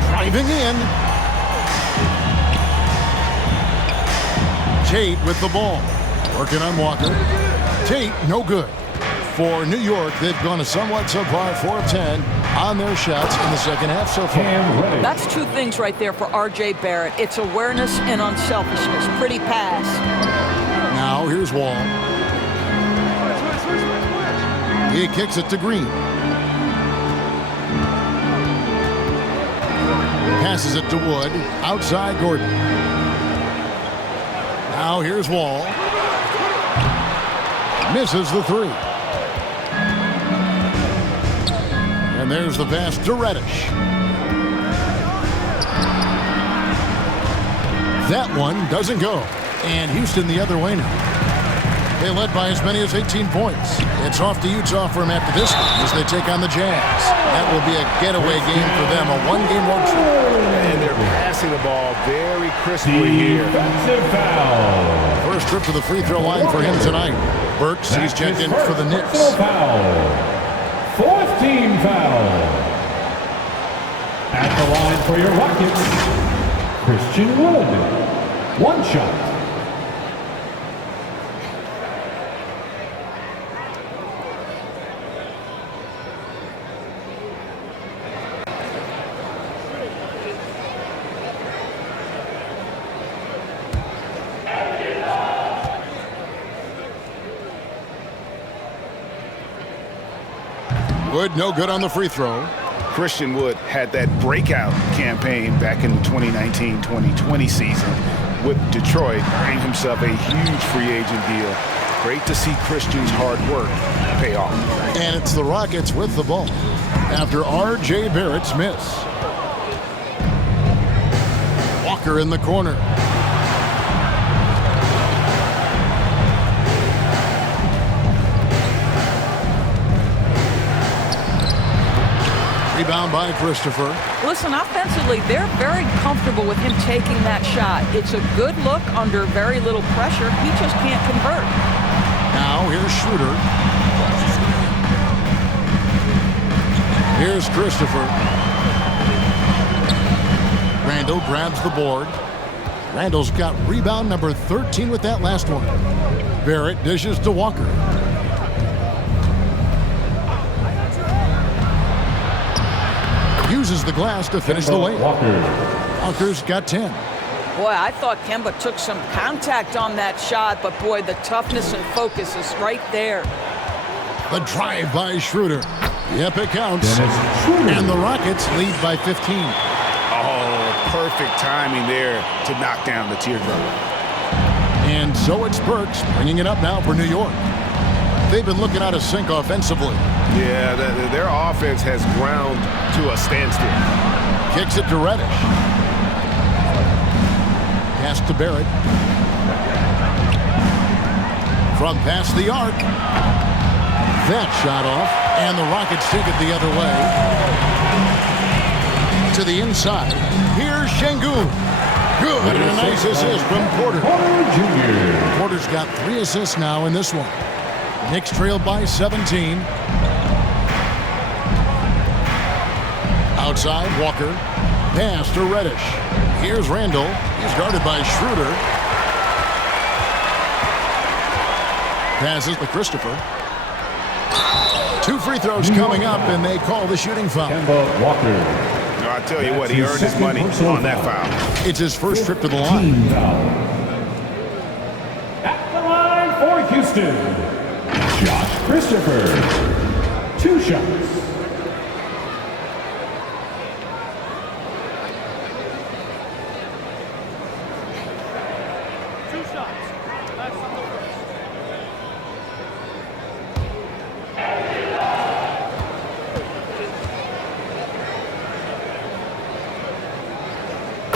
Driving in. Tate with the ball. Working on Walker. Tate, no good. For New York, they've gone a somewhat subpar 4 of 10 on their shots in the second half so far. That's two things right there for R.J. Barrett. It's awareness and unselfishness. Pretty pass. Now here's Wall. He kicks it to Green. Passes it to Wood. Outside Gordon. Now here's Wall. Misses the 3. And there's the pass to Reddish. That one doesn't go. And Houston the other way now. They led by as many as 18 points. It's off to Utah for them after this one as they take on the Jazz. That will be a getaway game for them, a one-game road trip. And they're passing the ball very crisply here. First trip to the free throw line for him tonight. Burks, he's checked in for the Knicks. Fourth team foul. At the line for your Rockets, Christian Wood. One shot. Wood, no good on the free throw. Christian Wood had that breakout campaign back in the 2019-2020 season with Detroit, earning himself a huge free agent deal. Great to see Christian's hard work pay off. And it's the Rockets with the ball after R.J. Barrett's miss. Walker in the corner. Rebound by Christopher. Listen, offensively, they're very comfortable with him taking that shot. It's a good look under very little pressure. He just can't convert. Now here's Schroeder. Here's Christopher. Randle grabs the board. Randle's got rebound number 13 with that last one. Barrett dishes to Walker. Uses the glass to finish the layup. Walker's got 10. Boy, I thought Kemba took some contact on that shot, but boy, the toughness and focus is right there. The drive by Schroeder. Yep, it counts. And the Rockets lead by 15. Oh, perfect timing there to knock down the teardrop. And so it's Burks bringing it up now for New York. They've been looking out of sync offensively. Yeah, their offense has ground to a standstill. Kicks it to Reddish. Pass to Barrett. From past the arc. That shot off, and the Rockets take it the other way. To the inside. Here's Şengün. Good, and a nice assist from Porter. Porter's got 3 assists now in this one. Knicks trailed by 17. Outside, Walker. Pass to Reddish. Here's Randle. He's guarded by Schroeder. Passes to Christopher. 2 free throws coming up, and they call the shooting foul. Kemba Walker. No, I tell you what, he earned his money on that foul. It's his first trip to the line. At the line for Houston, Josh Christopher. 2 shots.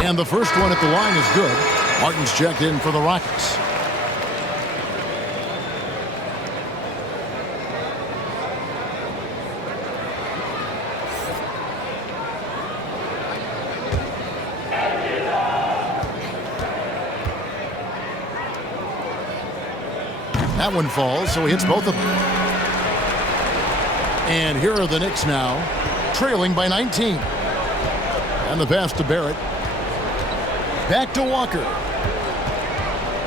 And the first one at the line is good. Martin's checked in for the Rockets. That one falls, so he hits both of them. And here are the Knicks now, trailing by 19. And the pass to Barrett. Back to Walker.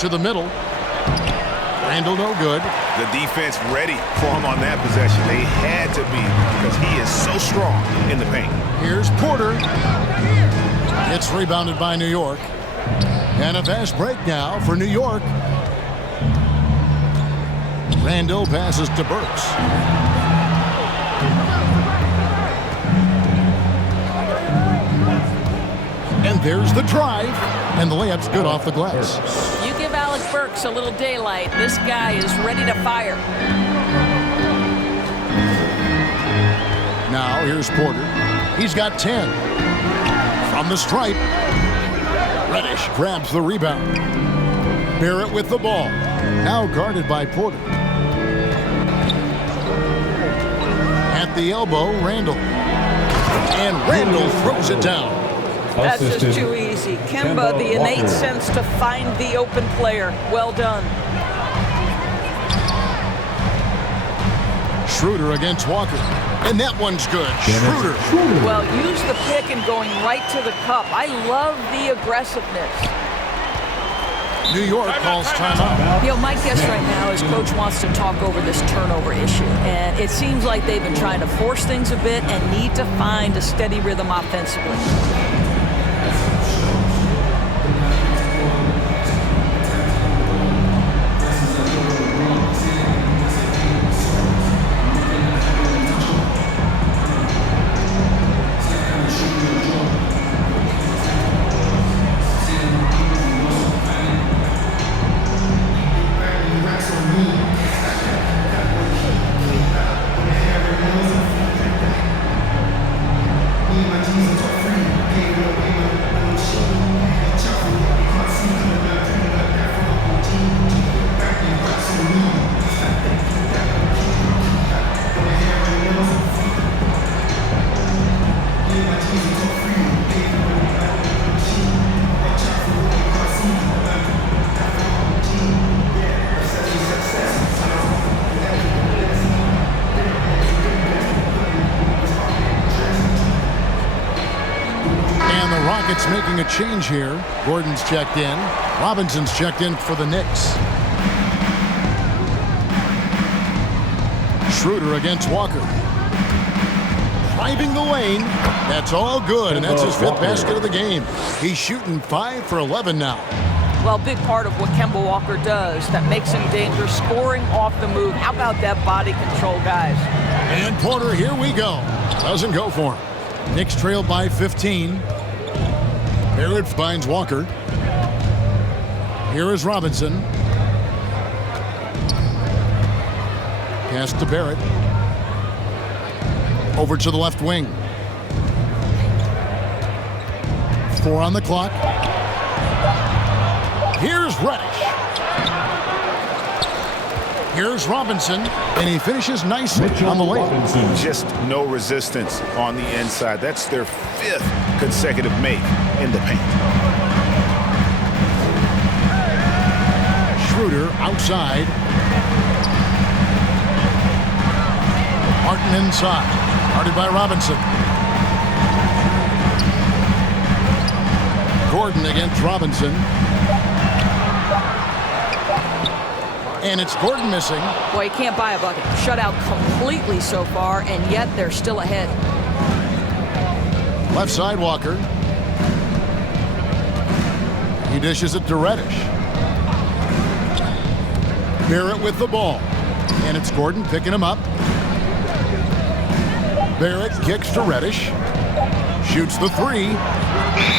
To the middle. Randle no good. The defense ready for him on that possession. They had to be because he is so strong in the paint. Here's Porter. It's rebounded by New York. And a fast break now for New York. Randle passes to Burks. And there's the drive, and the layup's good off the glass. You give Alec Burks a little daylight. This guy is ready to fire. Now here's Porter. He's got 10. From the stripe. Reddish grabs the rebound. Barrett with the ball. Now guarded by Porter. At the elbow, Randle. And Randle throws it down. That's just too easy. Kemba, the innate sense to find the open player. Well done. Schroeder against Walker. And that one's good. Schroeder. Well, use the pick and going right to the cup. I love the aggressiveness. New York calls timeout. You know, my guess right now is Coach wants to talk over this turnover issue. And it seems like they've been trying to force things a bit and need to find a steady rhythm offensively. Making a change here. Gordon's checked in. Robinson's checked in for the Knicks. Schroeder against Walker. Driving the lane. That's all good, and that's his 5th basket of the game. He's shooting 5 for 11 now. Well, big part of what Kemba Walker does that makes him dangerous, scoring off the move. How about that body control, guys? And Porter, here we go. Doesn't go for him. Knicks trail by 15. Barrett finds Walker. Here is Robinson. Pass to Barrett. Over to the left wing. 4 on the clock. Here's Reddish. Here's Robinson, and he finishes nicely on the layup. Just no resistance on the inside. That's their 5th consecutive make in the paint. Schroeder outside. Martin inside. Guarded by Robinson. Gordon against Robinson. And it's Gordon missing. Boy, you can't buy a bucket. Shut out completely so far, and yet they're still ahead. Left side, Walker. He dishes it to Reddish. Barrett with the ball. And it's Gordon picking him up. Barrett kicks to Reddish. Shoots the three.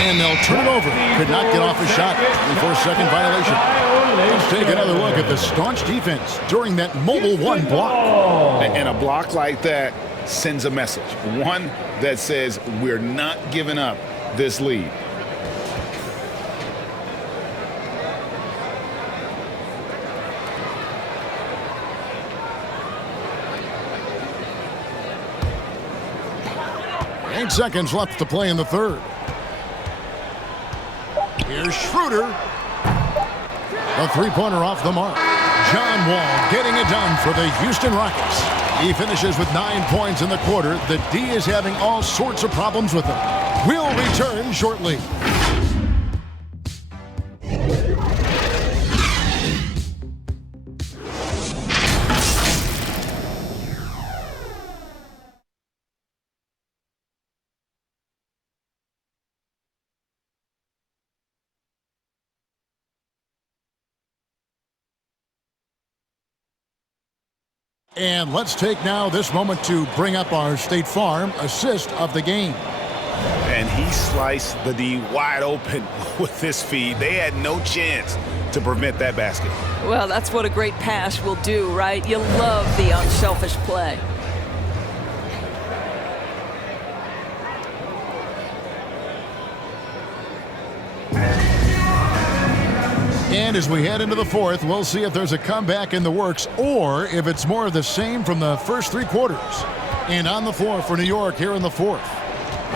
And they'll turn it over. Could not get off a shot before second violation. Let's take another look at the staunch defense during that mobile one block. And a block like that sends a message. One that says we're not giving up this lead. Eight seconds left to play in the third. Here's Schroeder. A three-pointer off the mark. John Wall getting it done for the Houston Rockets. He finishes with 9 points in the quarter. The D is having all sorts of problems with him. We'll return shortly. And let's take now this moment to bring up our State Farm assist of the game. And he sliced the D wide open with his feed. They had no chance to prevent that basket. Well, that's what a great pass will do, right? You love the unselfish play. And as we head into the fourth, we'll see if there's a comeback in the works or if it's more of the same from the first three quarters. And on the floor for New York here in the fourth,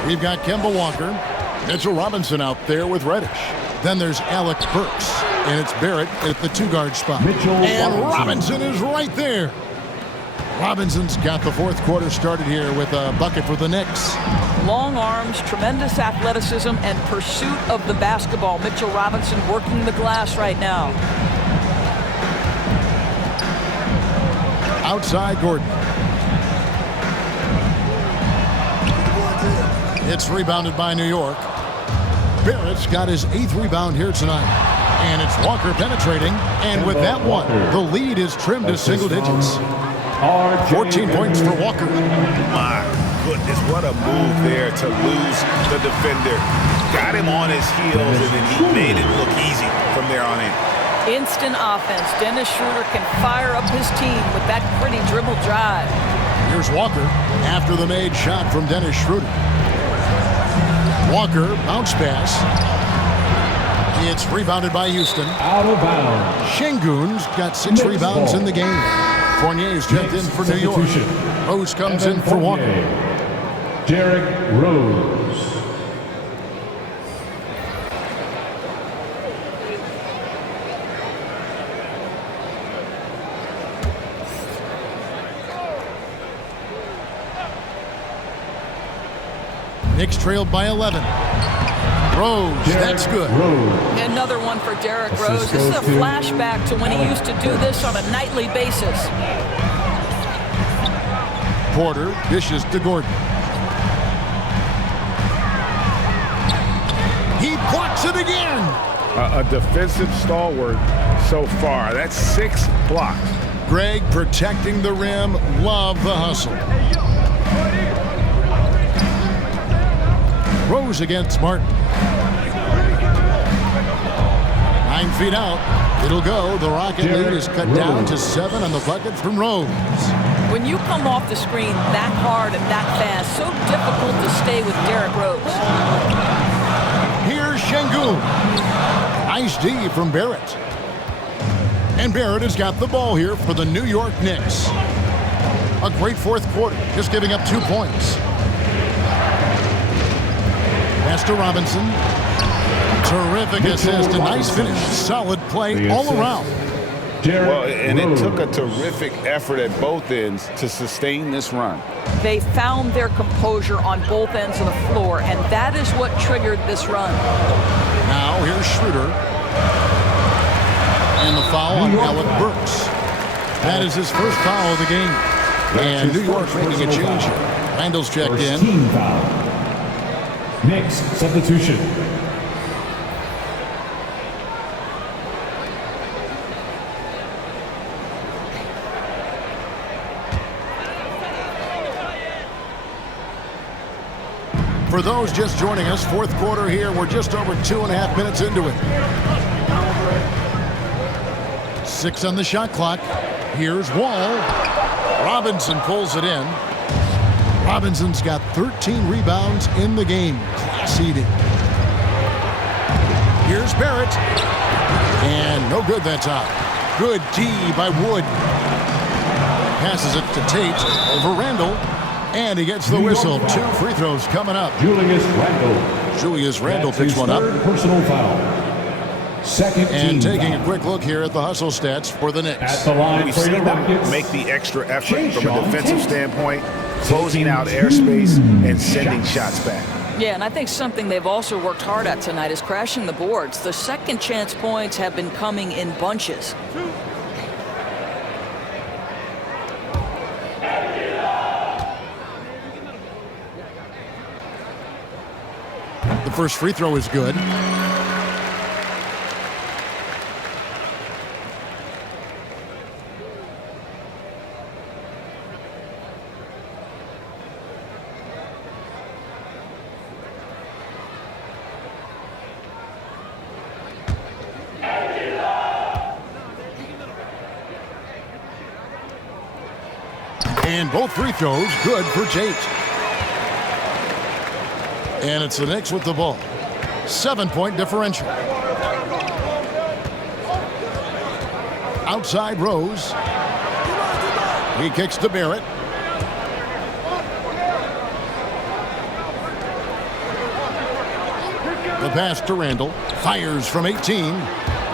we've got Kemba Walker, Mitchell Robinson out there with Reddish. Then there's Alec Burks, and it's Barrett at the two-guard spot. And Robinson is right there. Robinson's got the fourth quarter started here with a bucket for the Knicks. Long arms, tremendous athleticism, and pursuit of the basketball. Mitchell Robinson working the glass right now. Outside Gordon. It's rebounded by New York. Barrett's got his 8th rebound here tonight. And it's Walker penetrating. And with that one, the lead is trimmed to single digits. 14 points for Walker. My goodness, what a move there to lose the defender. Got him on his heels, and then he made it look easy from there on in. Instant offense. Dennis Schroeder can fire up his team with that pretty dribble drive. Here's Walker after the made shot from Dennis Schroeder. Walker, bounce pass. It's rebounded by Houston. Out of bounds. Şengün's got 6 rebounds in the game. Fournier's jumped in for New York. Rose comes in for Walker. Derrick Rose. Knicks trailed by 11. Rose, that's good. Another one for Derrick Rose. This is a flashback to when he used to do this on a nightly basis. Porter dishes to Gordon. He blocks it again. A defensive stalwart so far. That's 6 blocks. Greg protecting the rim. Love the hustle. Rose against Martin. 9 feet out. It'll go. The Rocket lead is cut down to 7 on the bucket from Rose. When you come off the screen that hard and that fast, so difficult to stay with Derrick Rose. Here's Şengün. Nice D from Barrett. And Barrett has got the ball here for the New York Knicks. A great fourth quarter, just giving up 2 points. Pass to Robinson. Terrific assist, a nice finish. Solid play all around. Well, and it took a terrific effort at both ends to sustain this run. They found their composure on both ends of the floor, and that is what triggered this run. Now here's Schroeder. And the foul on Alec Burks. That is his first foul of the game. And New York making a change here. Randle's checked in. Team foul. Knicks substitution. For those just joining us, fourth quarter here. We're just over 2.5 minutes into it. 6 on the shot clock. Here's Wall. Robinson pulls it in. Robinson's got 13 rebounds in the game. Class eating. Here's Barrett. And no good that time. Good D by Wood. Passes it to Tate over Randle. And he gets the whistle. 2 free throws coming up. Julius Randle. Julius Randle picks one up. Personal foul. Second team And taking foul. a quick look here at the hustle stats for the Knicks. At the line We for see your them Rockets. make the extra effort from a defensive standpoint, closing out airspace and sending shots back. Yeah, and I think something they've also worked hard at tonight is crashing the boards. The second chance points have been coming in bunches. The first free throw is good. And both free throws good for Tate. And it's the Knicks with the ball. 7-point differential. Outside Rose. He kicks to Barrett. The pass to Randle. Fires from 18.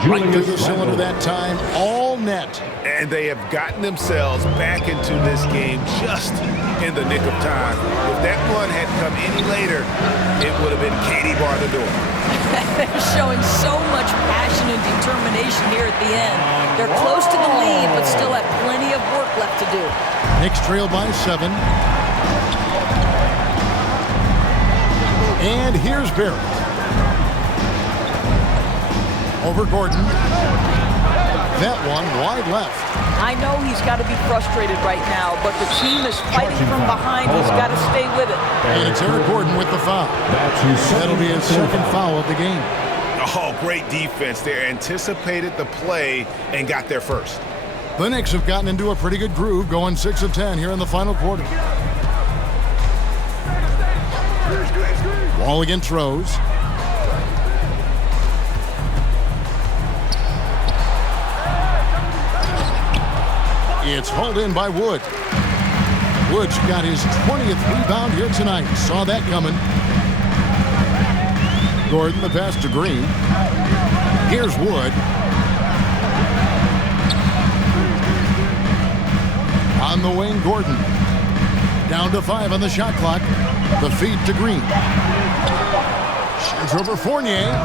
Right through the cylinder that time. All net. And they have gotten themselves back into this game just in the nick of time. If that one had come any later, it would have been Katie bar the door. They're showing so much passion and determination here at the end. They're close to the lead, but still have plenty of work left to do. Knicks trail by 7. And here's Barrett. Over Gordon. That one wide left. I know he's got to be frustrated right now, but the team is fighting from behind. He's got to stay with it. And it's Eric Gordon with the foul. That'll be his second foul of the game. Oh, great defense. They anticipated the play and got there first. The Knicks have gotten into a pretty good groove, going 6 of 10 here in the final quarter. Wall against Rose. It's hauled in by Wood. Wood's got his 20th rebound here tonight. Saw that coming. Gordon, the pass to Green. Here's Wood. On the wing, Gordon. Down to 5 on the shot clock. The feed to Green. Shoots over Fournier.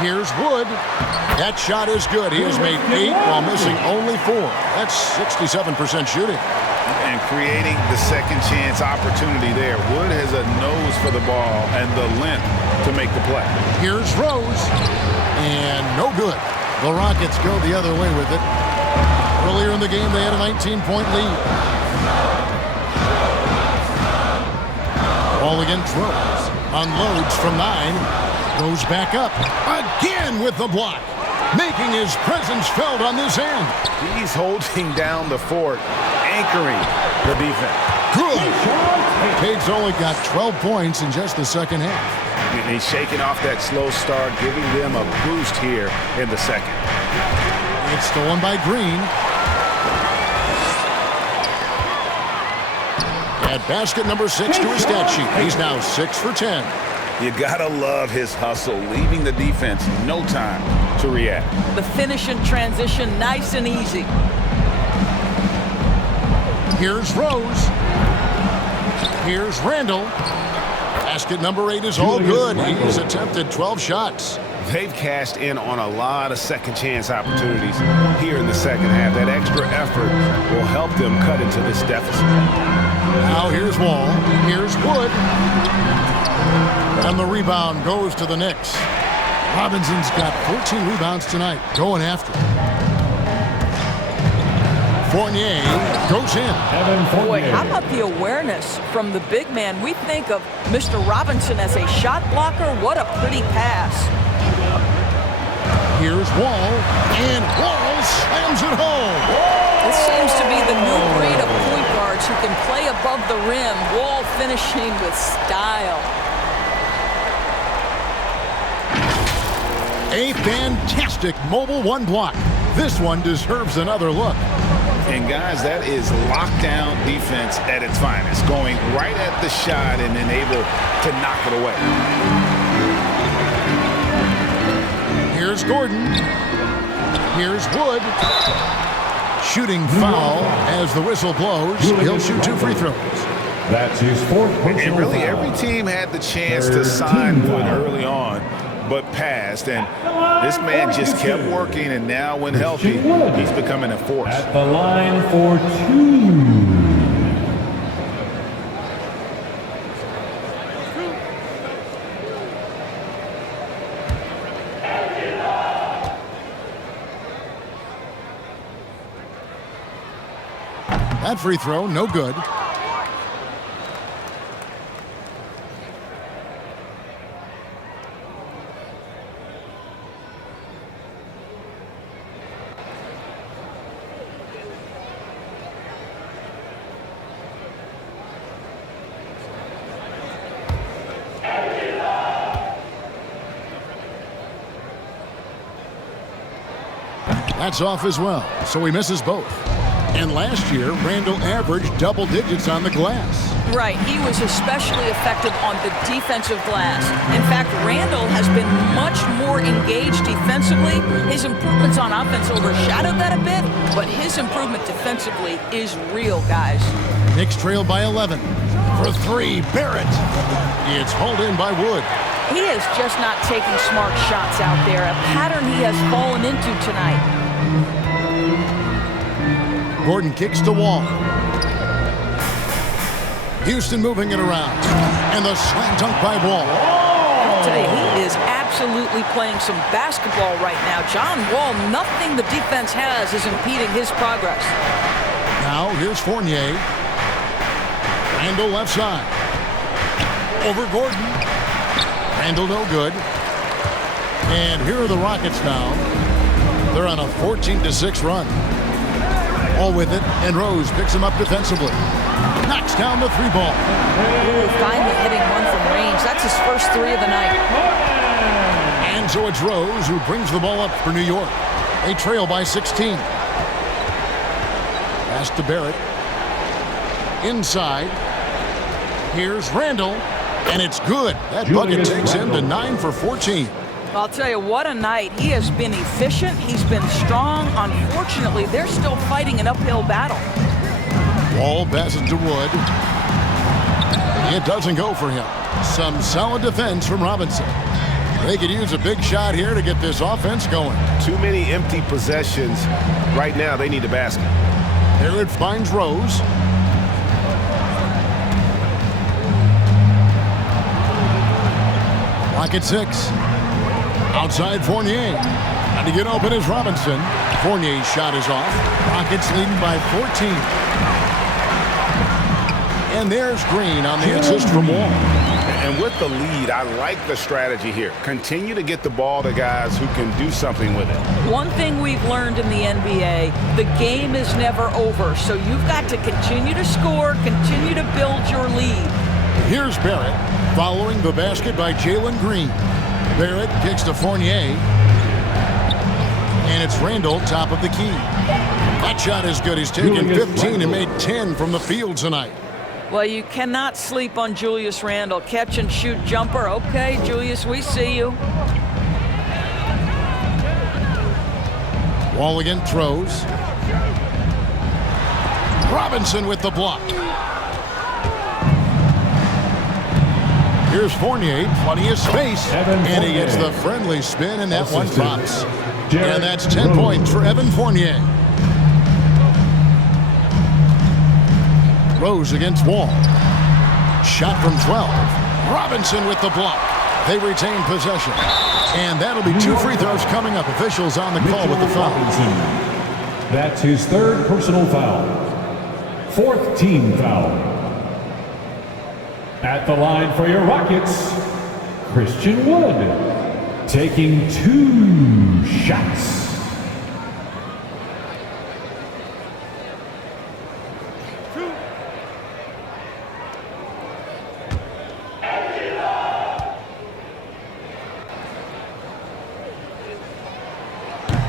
Here's Wood. That shot is good. He has made 8 while missing only 4. That's 67% shooting. And creating the second chance opportunity there. Wood has a nose for the ball and the length to make the play. Here's Rose. And no good. The Rockets go the other way with it. Earlier in the game, they had a 19-point lead. Ball against Rose. Unloads from 9. Goes back up. Again with the block. Making his presence felt on this end. He's holding down the fort, anchoring the defense. Good. Tate's only got 12 points in just the second half. And he's shaking off that slow start, giving them a boost here in the second. It's stolen by Green. At basket number 6 to his stat sheet. He's now 6 for 10. You gotta love his hustle, leaving the defense no time to react. The finish in transition, nice and easy. Here's Rose. Here's Randle. Basket number 8 is all good. He's attempted 12 shots. They've cashed in on a lot of second chance opportunities here in the second half. That extra effort will help them cut into this deficit. Now here's Wall. Here's Wood. And the rebound goes to the Knicks. Robinson's got 14 rebounds tonight. Going after it. Fournier goes in. Boy, how about the awareness from the big man? We think of Mr. Robinson as a shot blocker. What a pretty pass. Here's Wall, and Wall slams it home. This seems to be the new breed of point guards who can play above the rim. Wall finishing with style. A fantastic mobile one block. This one deserves another look. And guys, that is lockdown defense at its finest, going right at the shot and then able to knock it away. Here's Gordon. Here's Wood. Shooting foul as the whistle blows. He'll shoot 2 free throws. That's his 4th personal And really, foul. every team had the chance to sign Wood early on, but passed. And this man just kept working, and now when healthy, he's becoming a force. At the line for 2. That free throw, no good. That's off as well, so he misses both. And last year, Randle averaged double digits on the glass. Right, he was especially effective on the defensive glass. In fact, Randle has been much more engaged defensively. His improvements on offense overshadowed that a bit, but his improvement defensively is real, guys. Knicks trail by 11. For 3, Barrett. It's hauled in by Wood. He is just not taking smart shots out there, a pattern he has fallen into tonight. Gordon kicks to Wall. Houston moving it around. And the slam dunk by Wall. I'll tell you, he is absolutely playing some basketball right now. John Wall, nothing the defense has is impeding his progress. Now here's Fournier. Randle left side. Over Gordon. Randle no good. And here are the Rockets now. They're on a 14-6 run. All with it, and Rose picks him up defensively. Knocks down the 3 ball. Finally hitting one from range. That's his first 3 of the night. And so it's Rose who brings the ball up for New York. They trail by 16. Pass to Barrett. Inside. Here's Randle, and it's good. That bucket takes him to 9 for 14. I'll tell you, what a night. He has been efficient. He's been strong. Unfortunately, they're still fighting an uphill battle. Wall passes to Wood. It doesn't go for him. Some solid defense from Robinson. They could use a big shot here to get this offense going. Too many empty possessions. Right now, they need a basket. Here it finds Rose. Clock at 6. Outside Fournier. And to get open is Robinson. Fournier's shot is off. Rockets leading by 14. And there's Green on the assist from Wall. And with the lead, I like the strategy here. Continue to get the ball to guys who can do something with it. One thing we've learned in the NBA, the game is never over. So you've got to continue to score, continue to build your lead. Here's Barrett following the basket by Jalen Green. Barrett kicks to Fournier. And it's Randle, top of the key. That shot is good. He's taken 15 and made 10 from the field tonight. Well, you cannot sleep on Julius Randle. Catch and shoot jumper. Okay, Julius, we see you. Wall again throws. Robinson with the block. Here's Fournier, plenty of space, and he gets the friendly spin, and that one drops. And that's 10 points for Evan Fournier. Rose against Wall. Shot from 12. Robinson with the block. They retain possession. And that'll be 2 free throws coming up. Officials on the call with the foul. That's his 3rd personal foul. 4th team foul. At the line for your Rockets, Christian Wood, taking 2 shots.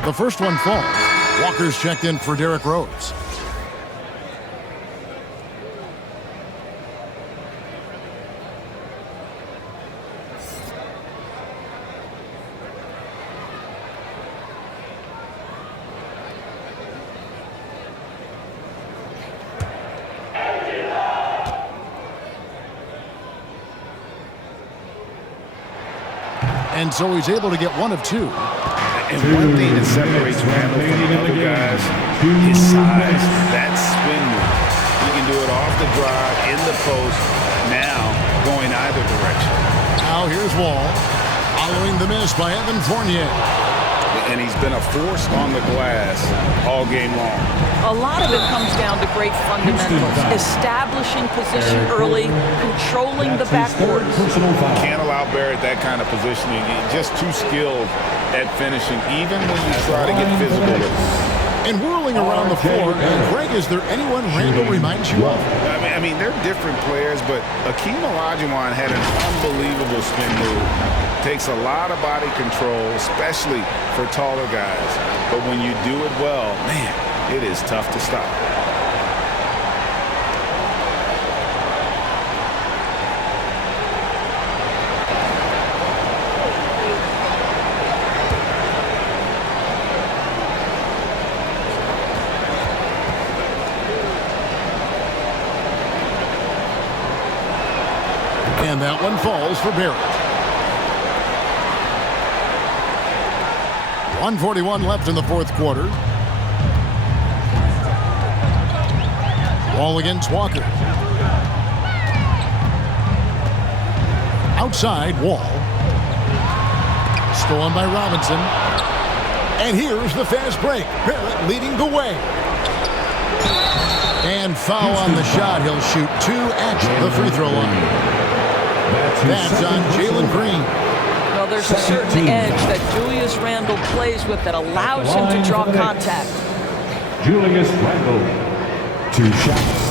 The first one falls. Walker's checked in for Derrick Rose. And so he's able to get 1 of 2. And one thing that separates Randle from the other guys, his size, that spin move. He can do it off the drive, in the post, now going either direction. Now here's Wall, following the miss by Evan Fournier. And he's been a force on the glass all game long. A lot of it comes down to great fundamentals. Establishing position early, controlling the backboard. Can't allow Barrett that kind of positioning. He's just too skilled at finishing, even when you try to get physical with him. And whirling around the floor, Greg, is there anyone Randle reminds you of? I mean, they're different players, but Akeem Olajuwon had an unbelievable spin move. Takes a lot of body control, especially for taller guys. But when you do it well, man, it is tough to stop. And that one falls for Barrett. 1:41 left in the 4th quarter. Wall against Walker. Outside, Wall. Stolen by Robinson. And here's the fast break. Barrett leading the way. And foul on the shot. He'll shoot 2 at the free throw line. That's on Jalen Green. Well, there's a certain edge that Julius Randle plays with that allows him to draw contact. Julius Randle, 2 shots.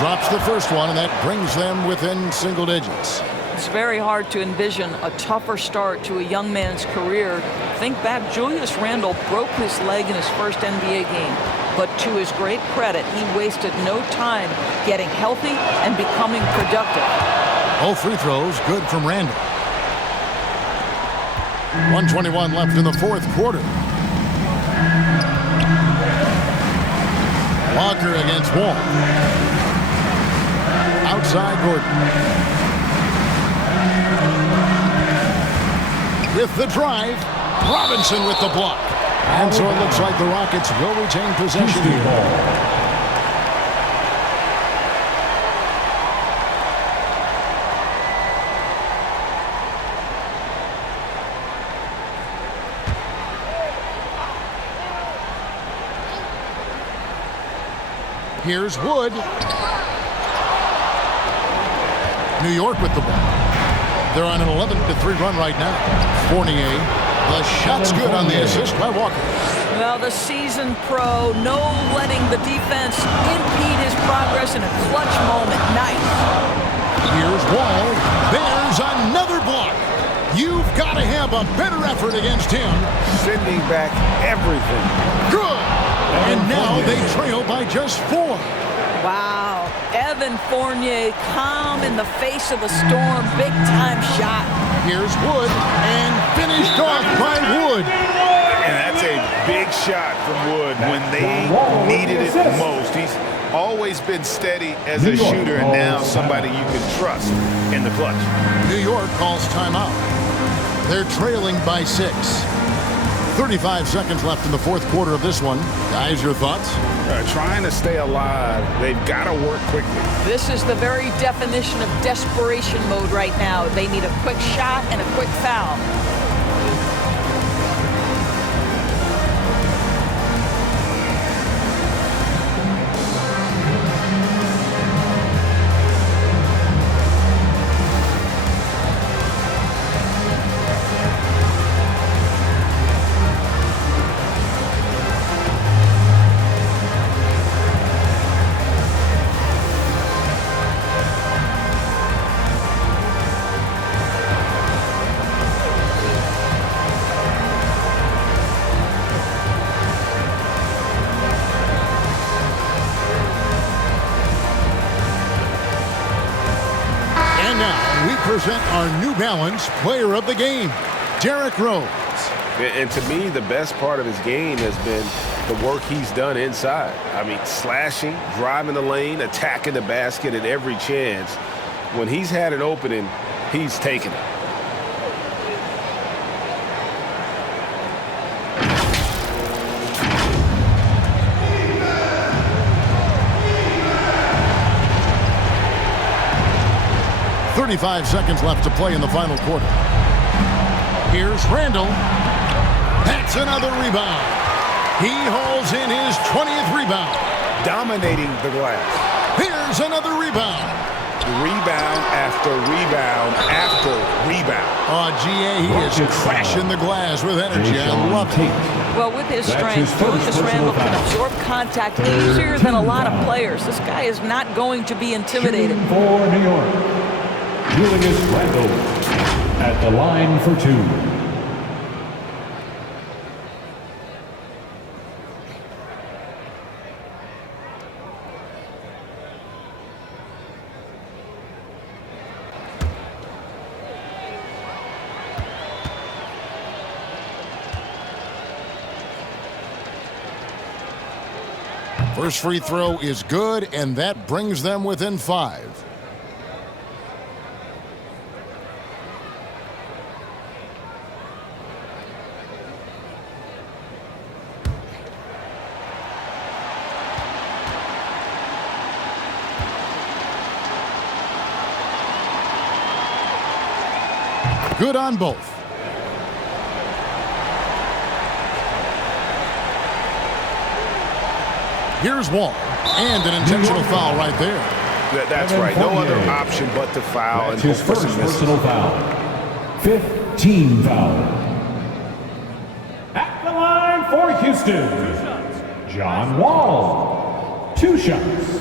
Drops the first one, and that brings them within single digits. It's very hard to envision a tougher start to a young man's career. Think back, Julius Randle broke his leg in his first NBA game. But to his great credit, he wasted no time getting healthy and becoming productive. Both free throws good from Randle. 1:21 left in the 4th quarter. Walker against Wall. Outside Gordon. With the drive, Robinson with the block. And so it looks like the Rockets will retain possession here. Here's Wood. New York with the ball. They're on an 11-3 run right now. Fournier The shot's good on the assist by Walker. Well, the seasoned pro, no letting the defense impede his progress in a clutch moment. Nice. Here's Wall. There's another block. You've got to have a better effort against him. Sending back everything. Good. And now they trail by just 4. Wow. Evan Fournier, calm in the face of the storm. Big-time shot. Here's Wood, and finished off by Wood. And that's a big shot from Wood when they needed it most. He's always been steady as a shooter, and now somebody you can trust in the clutch. New York calls timeout. They're trailing by 6. 35 seconds left in the fourth quarter of this one. Guys, your thoughts? Trying to stay alive. They've got to work quickly. This is the very definition of desperation mode right now. They need a quick shot and a quick foul. Present our New Balance Player of the Game, Derrick Rose. And to me, the best part of his game has been the work he's done inside. I mean, slashing, driving the lane, attacking the basket at every chance. When he's had an opening, he's taken it. .35 seconds left to play in the final quarter. Here's Randle. That's another rebound. He hauls in his 20th rebound. Dominating the glass. Here's another rebound. Rebound after rebound after rebound. Oh, GA, he is crashing the glass with energy. I love it. Well, with his strength, Julius Randle can absorb contact easier than a lot of players. This guy is not going to be intimidated. For New York, Julius Randle at the line for 2. First free throw is good, and that brings them within 5. Good on both. Here's Wall, and an intentional foul right there. That's right. No other option but to foul. That's his first personal foul. 15 foul. At the line for Houston, John Wall. 2 shots.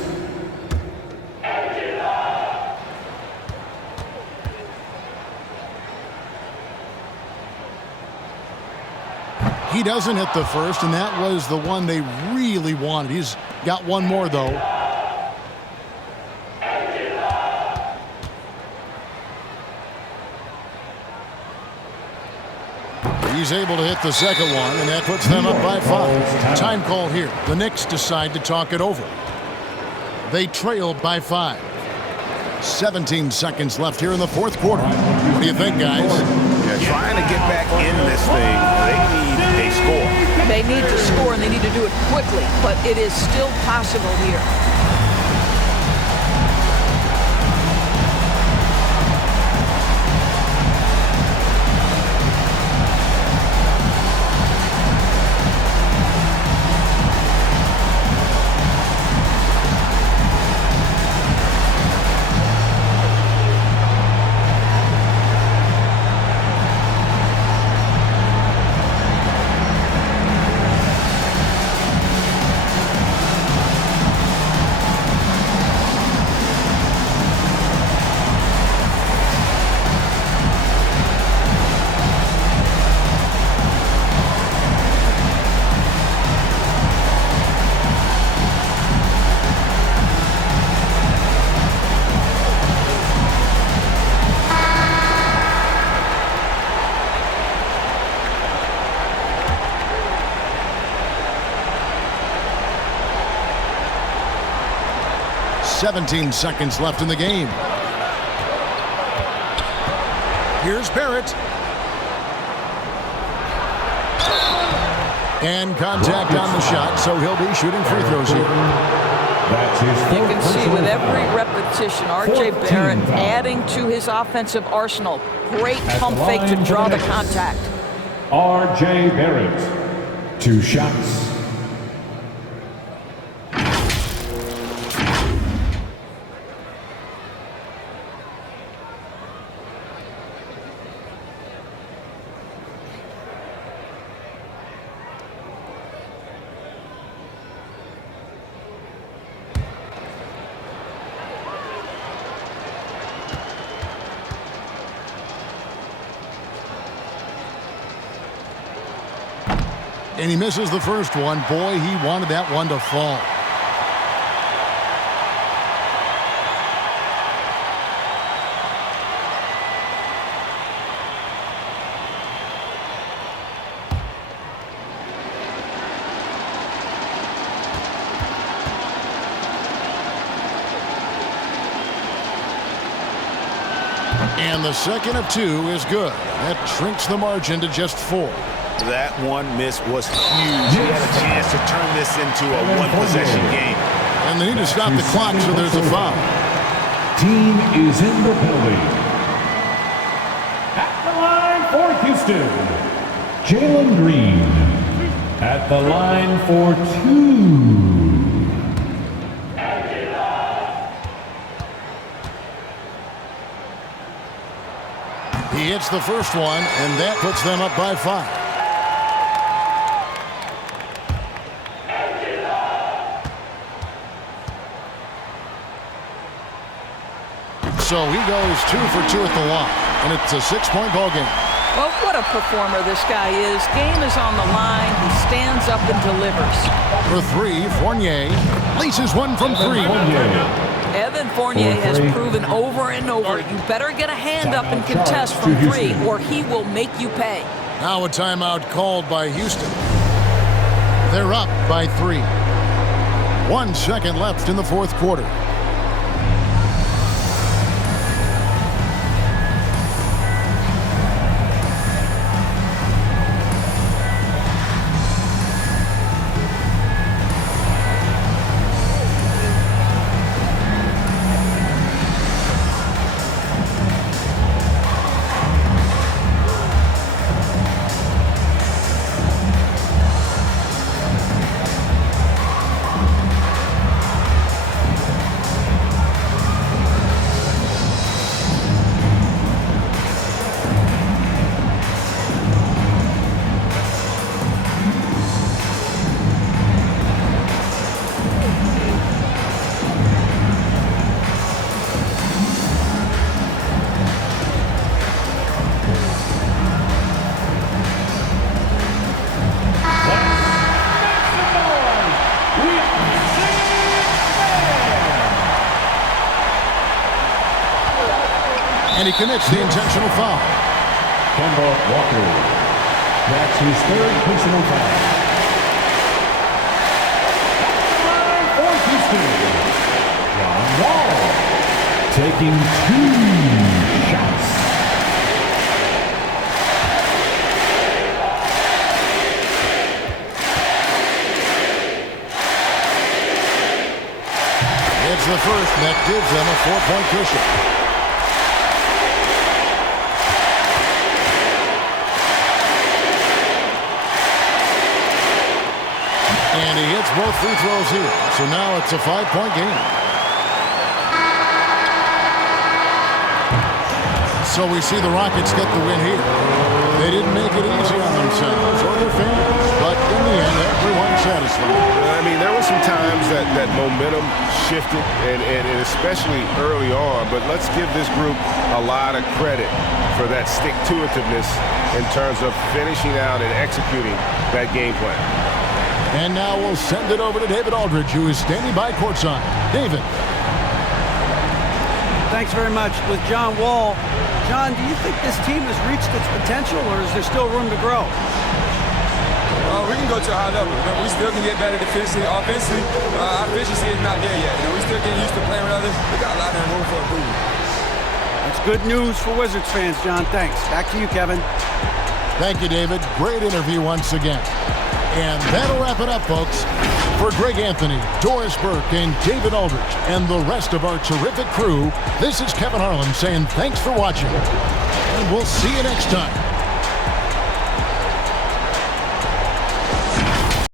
He doesn't hit the first, and that was the one they really wanted. He's got one more, though. He's able to hit the second one, and that puts them up by 5. Time call here. The Knicks decide to talk it over. They trail by 5. 17 seconds left here in the fourth quarter. What do you think, guys? Yeah, trying to get back in this thing, they need a score. They need to score, and they need to do it quickly, but it is still possible here. 17 seconds left in the game. Here's Barrett. And contact on the shot, so he'll be shooting free throws here. You can see with every repetition, R.J. Barrett adding to his offensive arsenal. Great pump fake to draw the contact. R.J. Barrett, 2 shots. And he misses the first one. Boy, he wanted that one to fall. And the second of 2 is good. That shrinks the margin to just 4. That one miss was huge. He had a chance to turn this into a one-possession game. And they need to stop the clock, so there's a foul. Team is in the building. At the line for Houston, Jalen Green. At the line for 2. He hits the first one, and that puts them up by 5. So he goes 2 for 2 at the line, and it's a 6-point ball game. Well, what a performer this guy is. Game is on the line. He stands up and delivers. For 3, Fournier laces one from 3. Evan Fournier has proven over and over, you better get a hand up and contest from 3, or he will make you pay. Now a timeout called by Houston. They're up by 3. 1 second left in the fourth quarter. And he commits the intentional foul. Kemba Walker. That's his 3rd personal foul. For Houston, John Wall taking 2 shots. It's the first that gives them a 4-point cushion. And he hits both free throws here. So now it's a 5-point game. So we see the Rockets get the win here. They didn't make it easy on themselves or their fans, but in the end, everyone's satisfied. I mean, there were some times that momentum shifted, and especially early on, but let's give this group a lot of credit for that stick-to-itiveness in terms of finishing out and executing that game plan. And now we'll send it over to David Aldridge, who is standing by courtside. David. Thanks very much. With John Wall, John, do you think this team has reached its potential, or is there still room to grow? We can go to a high level. You know, we still can get better defensively. Offensively, our efficiency is not there yet. You know, we still getting used to playing with others. We got a lot of room for improvement. That's good news for Wizards fans, John. Thanks. Back to you, Kevin. Thank you, David. Great interview once again. And that'll wrap it up, folks. For Greg Anthony, Doris Burke, and David Aldridge, and the rest of our terrific crew, this is Kevin Harlan saying thanks for watching. And we'll see you next time